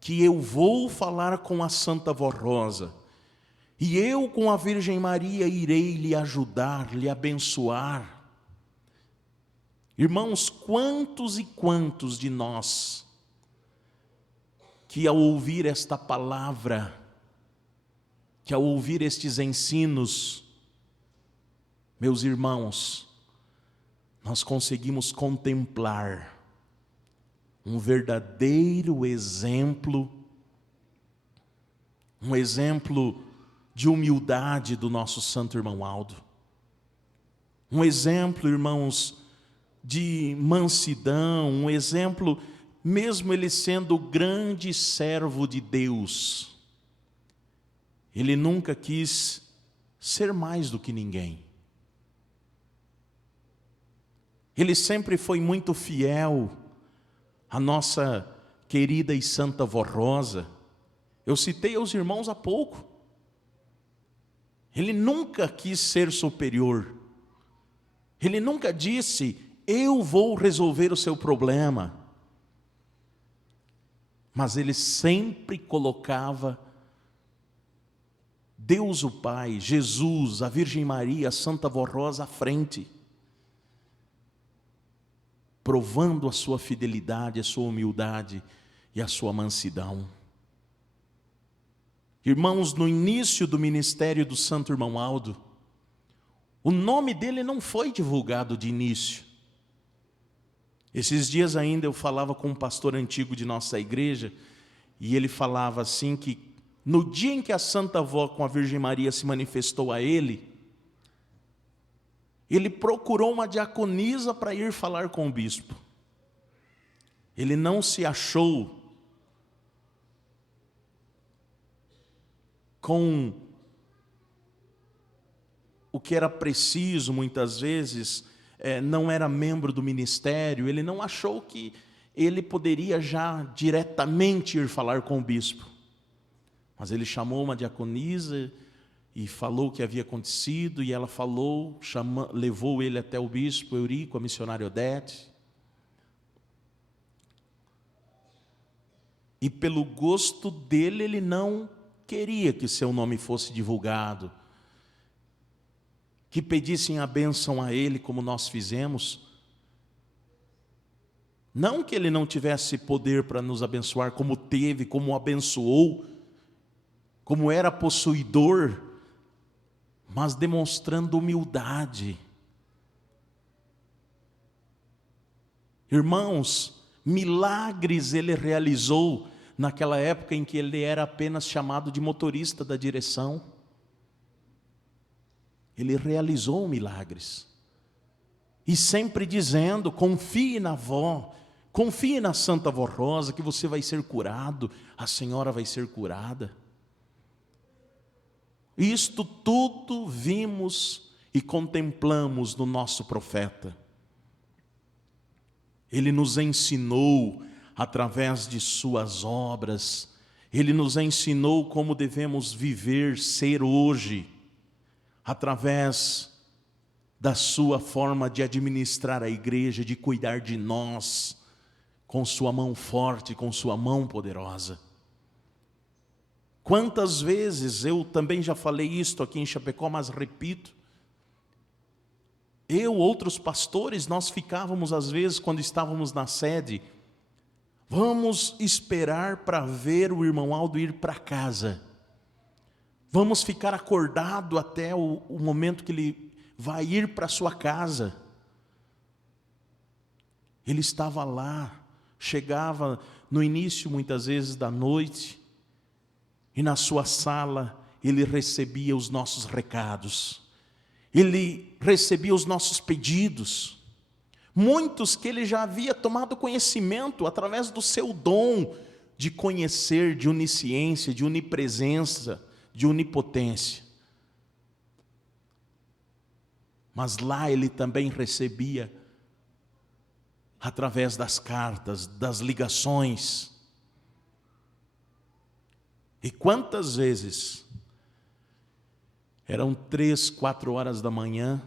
que eu vou falar com a Santa Vó Rosa, e eu com a Virgem Maria irei lhe ajudar, lhe abençoar. Irmãos, quantos e quantos de nós, que ao ouvir esta palavra, que ao ouvir estes ensinos, meus irmãos, nós conseguimos contemplar um verdadeiro exemplo, um exemplo de humildade do nosso Santo Irmão Aldo, um exemplo, irmãos, de mansidão, um exemplo, mesmo ele sendo o grande servo de Deus, ele nunca quis ser mais do que ninguém. Ele sempre foi muito fiel à nossa querida e santa Vó Rosa. Eu citei aos irmãos há pouco. Ele nunca quis ser superior. Ele nunca disse: eu vou resolver o seu problema. Mas ele sempre colocava Deus o Pai, Jesus, a Virgem Maria, a Santa Vó Rosa à frente, provando a sua fidelidade, a sua humildade e a sua mansidão. Irmãos, no início do ministério do Santo Irmão Aldo, o nome dele não foi divulgado de início. Esses dias ainda eu falava com um pastor antigo de nossa igreja, e ele falava assim que no dia em que a Santa Vó com a Virgem Maria se manifestou a ele procurou uma diaconisa para ir falar com o bispo. Ele não se achou com o que era preciso muitas vezes, não era membro do ministério, ele não achou que ele poderia já diretamente ir falar com o bispo. Mas ele chamou uma diaconisa e falou o que havia acontecido, e ela falou, levou ele até o bispo Eurico, a missionária Odete. E pelo gosto dele, ele não queria que seu nome fosse divulgado. que pedissem a bênção a ele, como nós fizemos. Não que ele não tivesse poder para nos abençoar, como teve, como abençoou, como era possuidor, mas demonstrando humildade. Irmãos, milagres ele realizou naquela época em que ele era apenas chamado de motorista da direção. Ele realizou milagres. E sempre dizendo, confie na avó, confie na Santa Avó Rosa, que você vai ser curado, a senhora vai ser curada. Isto tudo vimos e contemplamos no nosso profeta. Ele nos ensinou através de suas obras, ele nos ensinou como devemos viver, ser hoje, através da sua forma de administrar a igreja, de cuidar de nós, com sua mão forte, com sua mão poderosa. Quantas vezes, eu também já falei isto aqui em Chapecó, mas repito, outros pastores, nós ficávamos às vezes, quando estávamos na sede, vamos esperar para ver o irmão Aldo ir para casa. Vamos ficar acordado até o momento que ele vai ir para sua casa. Ele estava lá, chegava no início muitas vezes da noite, e na sua sala ele recebia os nossos recados, ele recebia os nossos pedidos, muitos que ele já havia tomado conhecimento através do seu dom de conhecer, de onisciência, de onipresença, de onipotência. Mas lá ele também recebia através das cartas, das ligações. E quantas vezes eram 3, 4 horas da manhã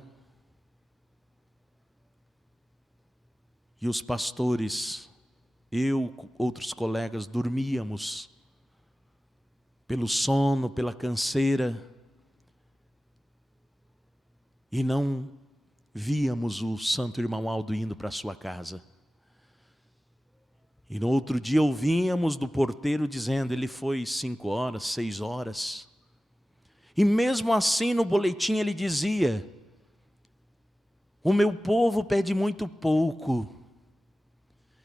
e os pastores, eu, outros colegas, dormíamos pelo sono, pela canseira, e não víamos o santo irmão Aldo indo para a sua casa. E no outro dia ouvíamos do porteiro dizendo, ele foi 5 horas, 6 horas. E mesmo assim no boletim ele dizia, o meu povo pede muito pouco,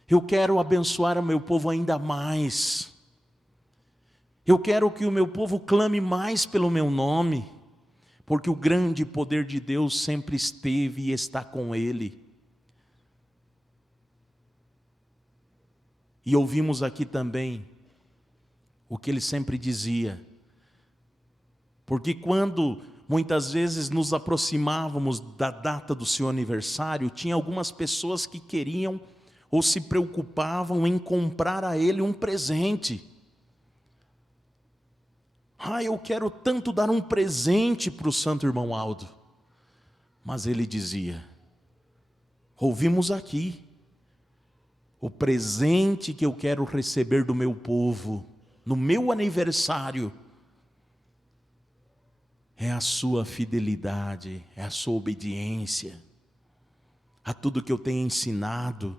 eu quero abençoar o meu povo ainda mais, eu quero que o meu povo clame mais pelo meu nome, porque o grande poder de Deus sempre esteve e está com ele. E ouvimos aqui também o que ele sempre dizia, porque quando muitas vezes nos aproximávamos da data do seu aniversário, tinha algumas pessoas que queriam ou se preocupavam em comprar a ele um presente. Eu quero tanto dar um presente para o santo irmão Aldo. Mas ele dizia, ouvimos aqui, o presente que eu quero receber do meu povo, no meu aniversário, é a sua fidelidade, é a sua obediência, a tudo que eu tenho ensinado.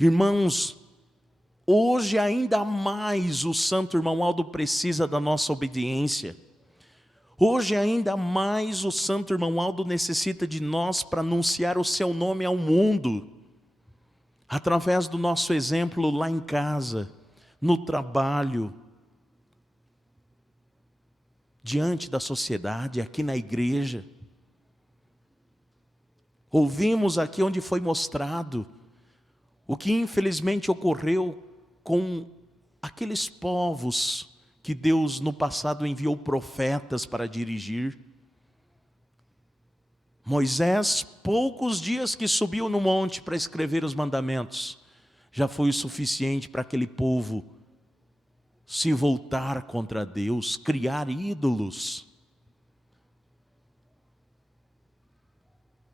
Irmãos, hoje ainda mais o santo irmão Aldo precisa da nossa obediência. Hoje ainda mais o santo irmão Aldo necessita de nós para anunciar o seu nome ao mundo, através do nosso exemplo lá em casa, no trabalho, diante da sociedade, aqui na igreja. Ouvimos aqui onde foi mostrado o que infelizmente ocorreu com aqueles povos que Deus no passado enviou profetas para dirigir. Moisés, poucos dias que subiu no monte para escrever os mandamentos, já foi o suficiente para aquele povo se voltar contra Deus, criar ídolos.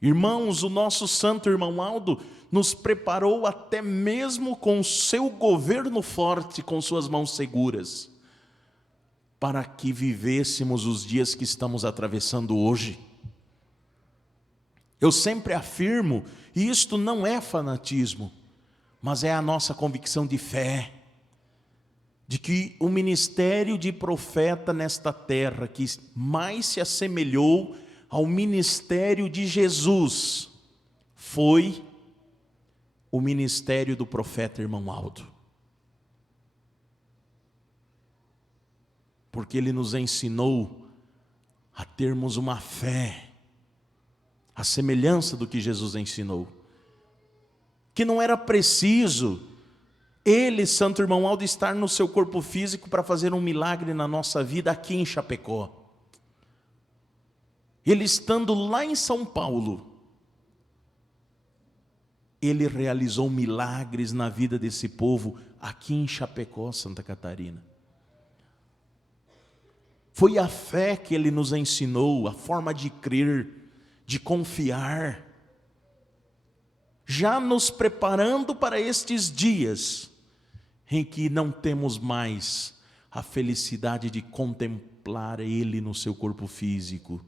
Irmãos, o nosso santo irmão Aldo nos preparou até mesmo com o seu governo forte, com suas mãos seguras, para que vivêssemos os dias que estamos atravessando hoje. Eu sempre afirmo, e isto não é fanatismo, mas é a nossa convicção de fé, de que o ministério de profeta nesta terra, que mais se assemelhou ao ministério de Jesus, foi o ministério do profeta irmão Aldo. Porque ele nos ensinou a termos uma fé, a semelhança do que Jesus ensinou. Que não era preciso ele, santo irmão Aldo, estar no seu corpo físico para fazer um milagre na nossa vida aqui em Chapecó. Ele estando lá em São Paulo, ele realizou milagres na vida desse povo aqui em Chapecó, Santa Catarina. Foi a fé que ele nos ensinou, a forma de crer, de confiar, já nos preparando para estes dias em que não temos mais a felicidade de contemplar ele no seu corpo físico,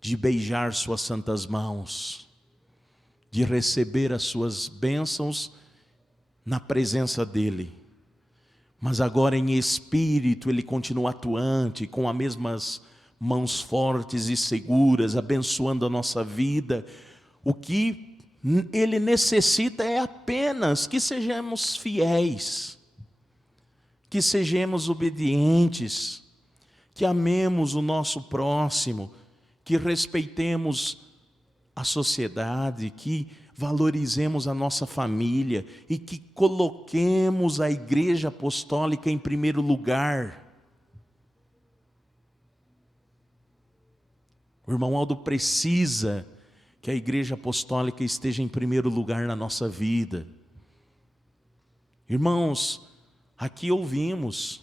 de beijar suas santas mãos, de receber as suas bênçãos na presença dele. Mas agora em espírito ele continua atuante, com as mesmas mãos fortes e seguras, abençoando a nossa vida. O que ele necessita é apenas que sejamos fiéis, que sejamos obedientes, que amemos o nosso próximo, que respeitemos a sociedade, que valorizemos a nossa família e que coloquemos a Igreja Apostólica em primeiro lugar. O irmão Aldo precisa que a Igreja Apostólica esteja em primeiro lugar na nossa vida. Irmãos, aqui ouvimos,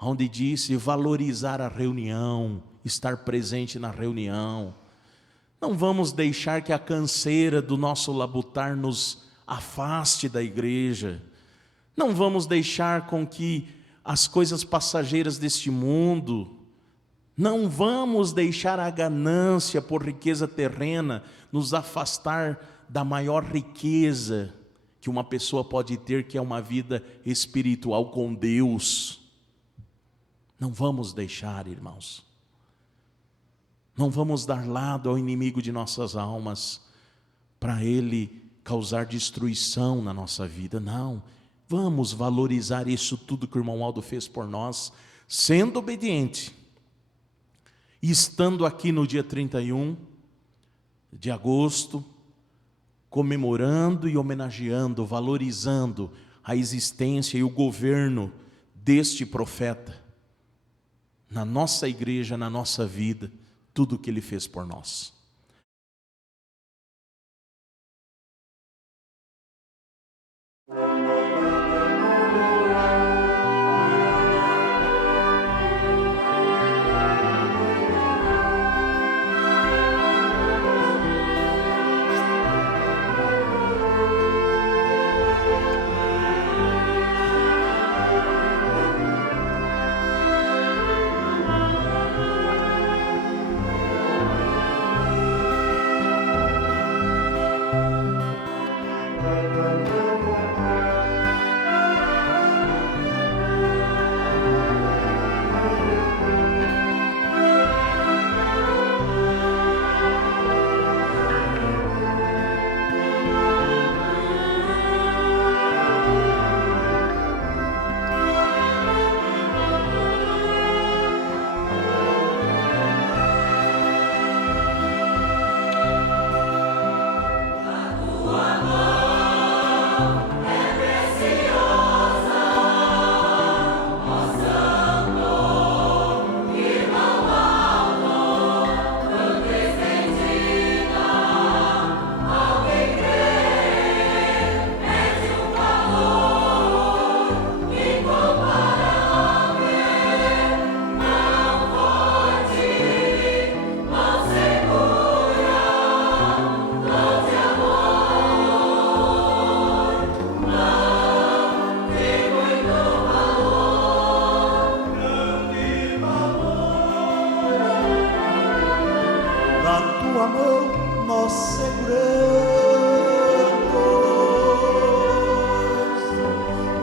onde disse valorizar a reunião, estar presente na reunião. Não vamos deixar que a canseira do nosso labutar nos afaste da igreja. Não vamos deixar com que as coisas passageiras deste mundo, não vamos deixar a ganância por riqueza terrena nos afastar da maior riqueza que uma pessoa pode ter, que é uma vida espiritual com Deus. Não vamos deixar, irmãos. Não vamos dar lado ao inimigo de nossas almas, para ele causar destruição na nossa vida. Não, vamos valorizar isso tudo que o irmão Aldo fez por nós, sendo obediente. E estando aqui no dia 31 de agosto, comemorando e homenageando, valorizando a existência e o governo deste profeta, na nossa igreja, na nossa vida, tudo o que ele fez por nós.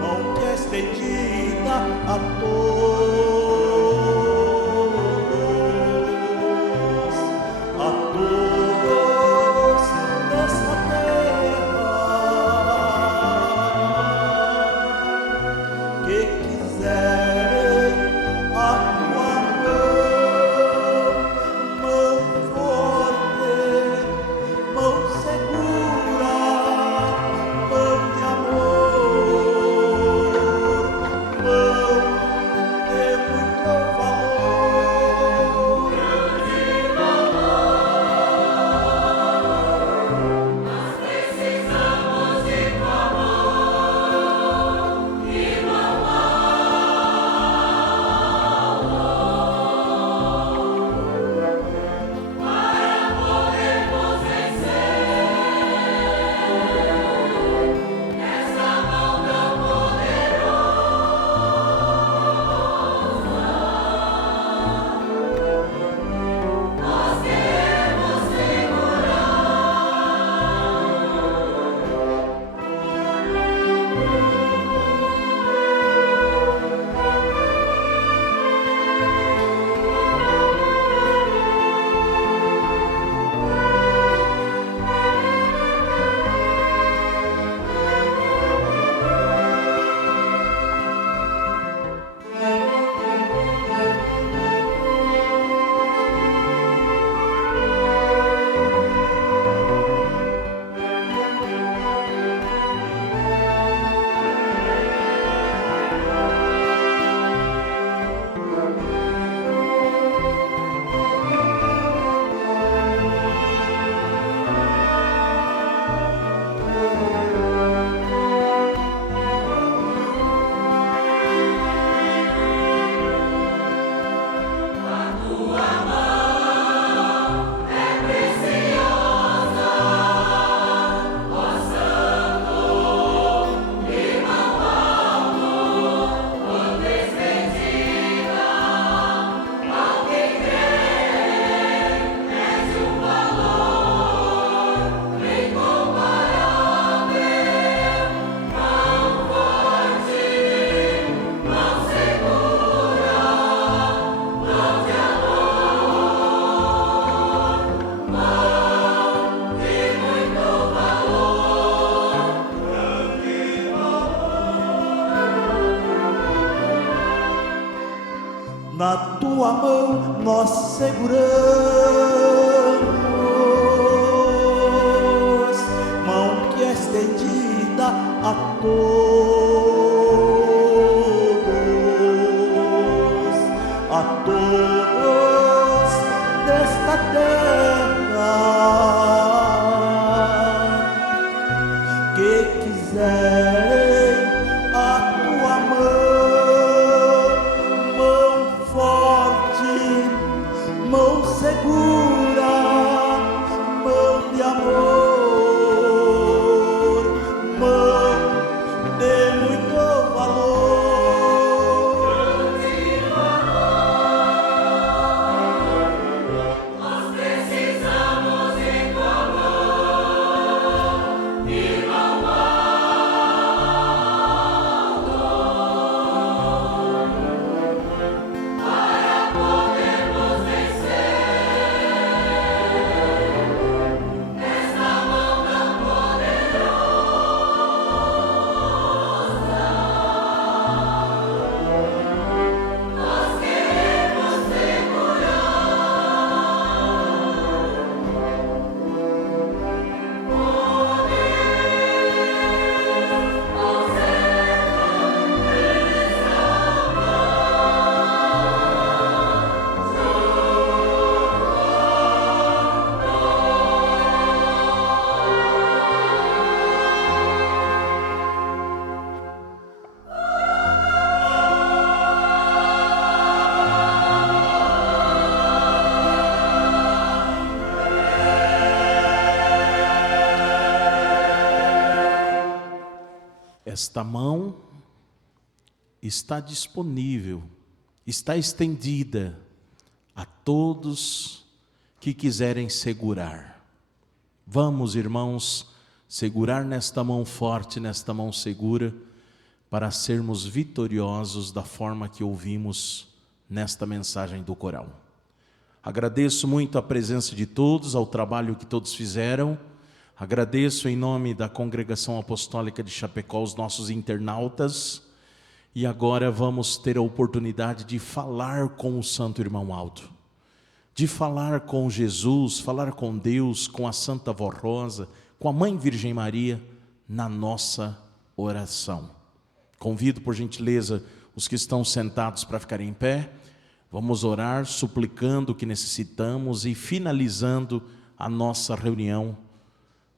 mão que é estendida a todos, desta terra, que quiserem a tua mão forte, mão segura, mão de amor, mão de muito valor. Na tua mão nós seguramos, mão que é estendida a todos desta terra, que quiserem a tua mão forte, mão segura, mão de amor, mão de muito valor. Nós precisamos de tua mão e mão para podermos vencer nesta mão tão poderosa. Nós queremos Esta mão está disponível, está estendida a todos que quiserem segurar. Vamos, irmãos, segurar nesta mão forte, nesta mão segura, para sermos vitoriosos da forma que ouvimos nesta mensagem do coral. Agradeço muito a presença de todos, ao trabalho que todos fizeram. Agradeço em nome da Congregação Apostólica de Chapecó os nossos internautas. E agora vamos ter a oportunidade de falar com o Santo Irmão Aldo, de falar com Jesus, falar com Deus, com a Santa Vó Rosa, com a Mãe Virgem Maria, na nossa oração. Convido, por gentileza, os que estão sentados para ficarem em pé. Vamos orar, suplicando o que necessitamos e finalizando a nossa reunião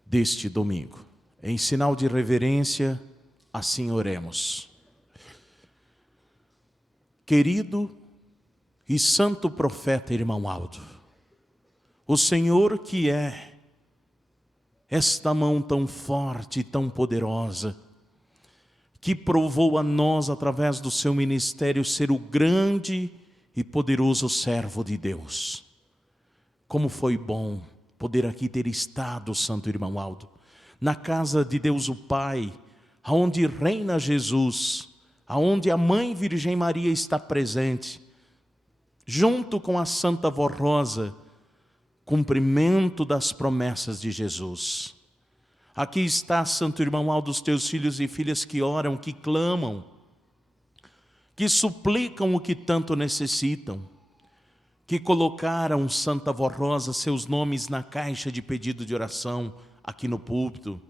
deste domingo. Em sinal de reverência, assim oremos. Querido e santo profeta irmão Aldo, o Senhor que é esta mão tão forte e tão poderosa, que provou a nós através do seu ministério ser o grande e poderoso servo de Deus. Como foi bom poder aqui ter estado, santo irmão Aldo, na casa de Deus o Pai, aonde reina Jesus, aonde a Mãe Virgem Maria está presente, junto com a Santa Vó Rosa, cumprimento das promessas de Jesus. Aqui está, santo irmão Aldo, os teus filhos e filhas que oram, que clamam, que suplicam o que tanto necessitam, que colocaram, Santa Vó Rosa, seus nomes na caixa de pedido de oração aqui no púlpito,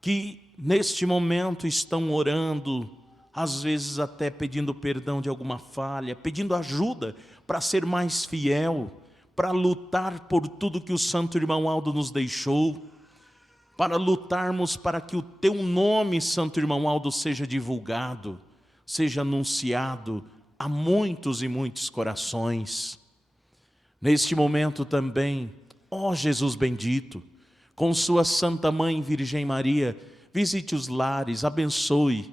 que neste momento estão orando, às vezes até pedindo perdão de alguma falha, pedindo ajuda para ser mais fiel, para lutar por tudo que o Santo Irmão Aldo nos deixou, para lutarmos para que o teu nome, Santo Irmão Aldo, seja divulgado, seja anunciado a muitos e muitos corações. Neste momento também, ó Jesus bendito, com sua Santa Mãe Virgem Maria, visite os lares, abençoe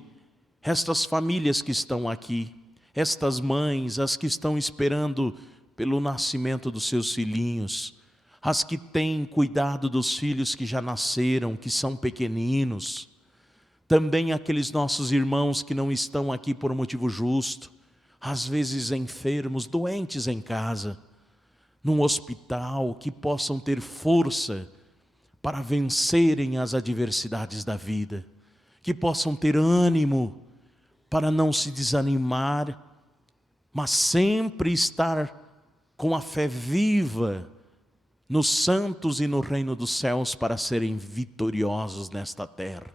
estas famílias que estão aqui, estas mães, as que estão esperando pelo nascimento dos seus filhinhos, as que têm cuidado dos filhos que já nasceram, que são pequeninos, também aqueles nossos irmãos que não estão aqui por motivo justo, às vezes enfermos, doentes em casa, num hospital, que possam ter força para vencerem as adversidades da vida, que possam ter ânimo para não se desanimar, mas sempre estar com a fé viva nos santos e no reino dos céus para serem vitoriosos nesta terra.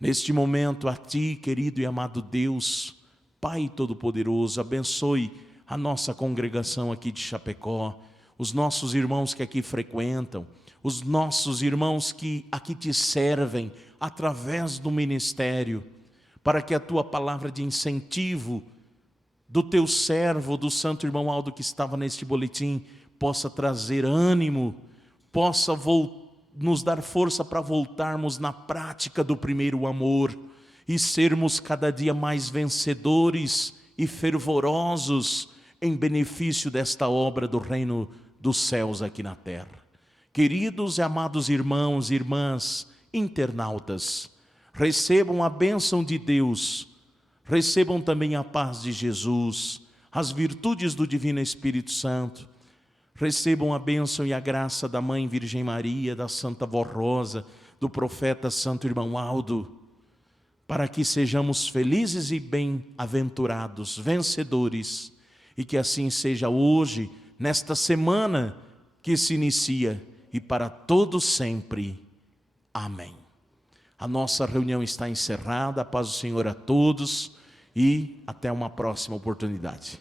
Neste momento, a Ti, querido e amado Deus, Pai Todo-Poderoso, abençoe a nossa congregação aqui de Chapecó, os nossos irmãos que aqui frequentam, os nossos irmãos que aqui Te servem através do ministério, para que a Tua palavra de incentivo do Teu servo, do Santo Irmão Aldo que estava neste boletim, possa trazer ânimo, possa nos dar força para voltarmos na prática do primeiro amor e sermos cada dia mais vencedores e fervorosos em benefício desta obra do reino dos céus aqui na terra. Queridos e amados irmãos e irmãs, internautas, recebam a bênção de Deus, recebam também a paz de Jesus, as virtudes do Divino Espírito Santo, recebam a bênção e a graça da Mãe Virgem Maria, da Santa Vó Rosa, do profeta Santo Irmão Aldo, para que sejamos felizes e bem-aventurados, vencedores, e que assim seja hoje, nesta semana que se inicia, e para todos sempre. Amém. A nossa reunião está encerrada, a paz do Senhor a todos, e até uma próxima oportunidade.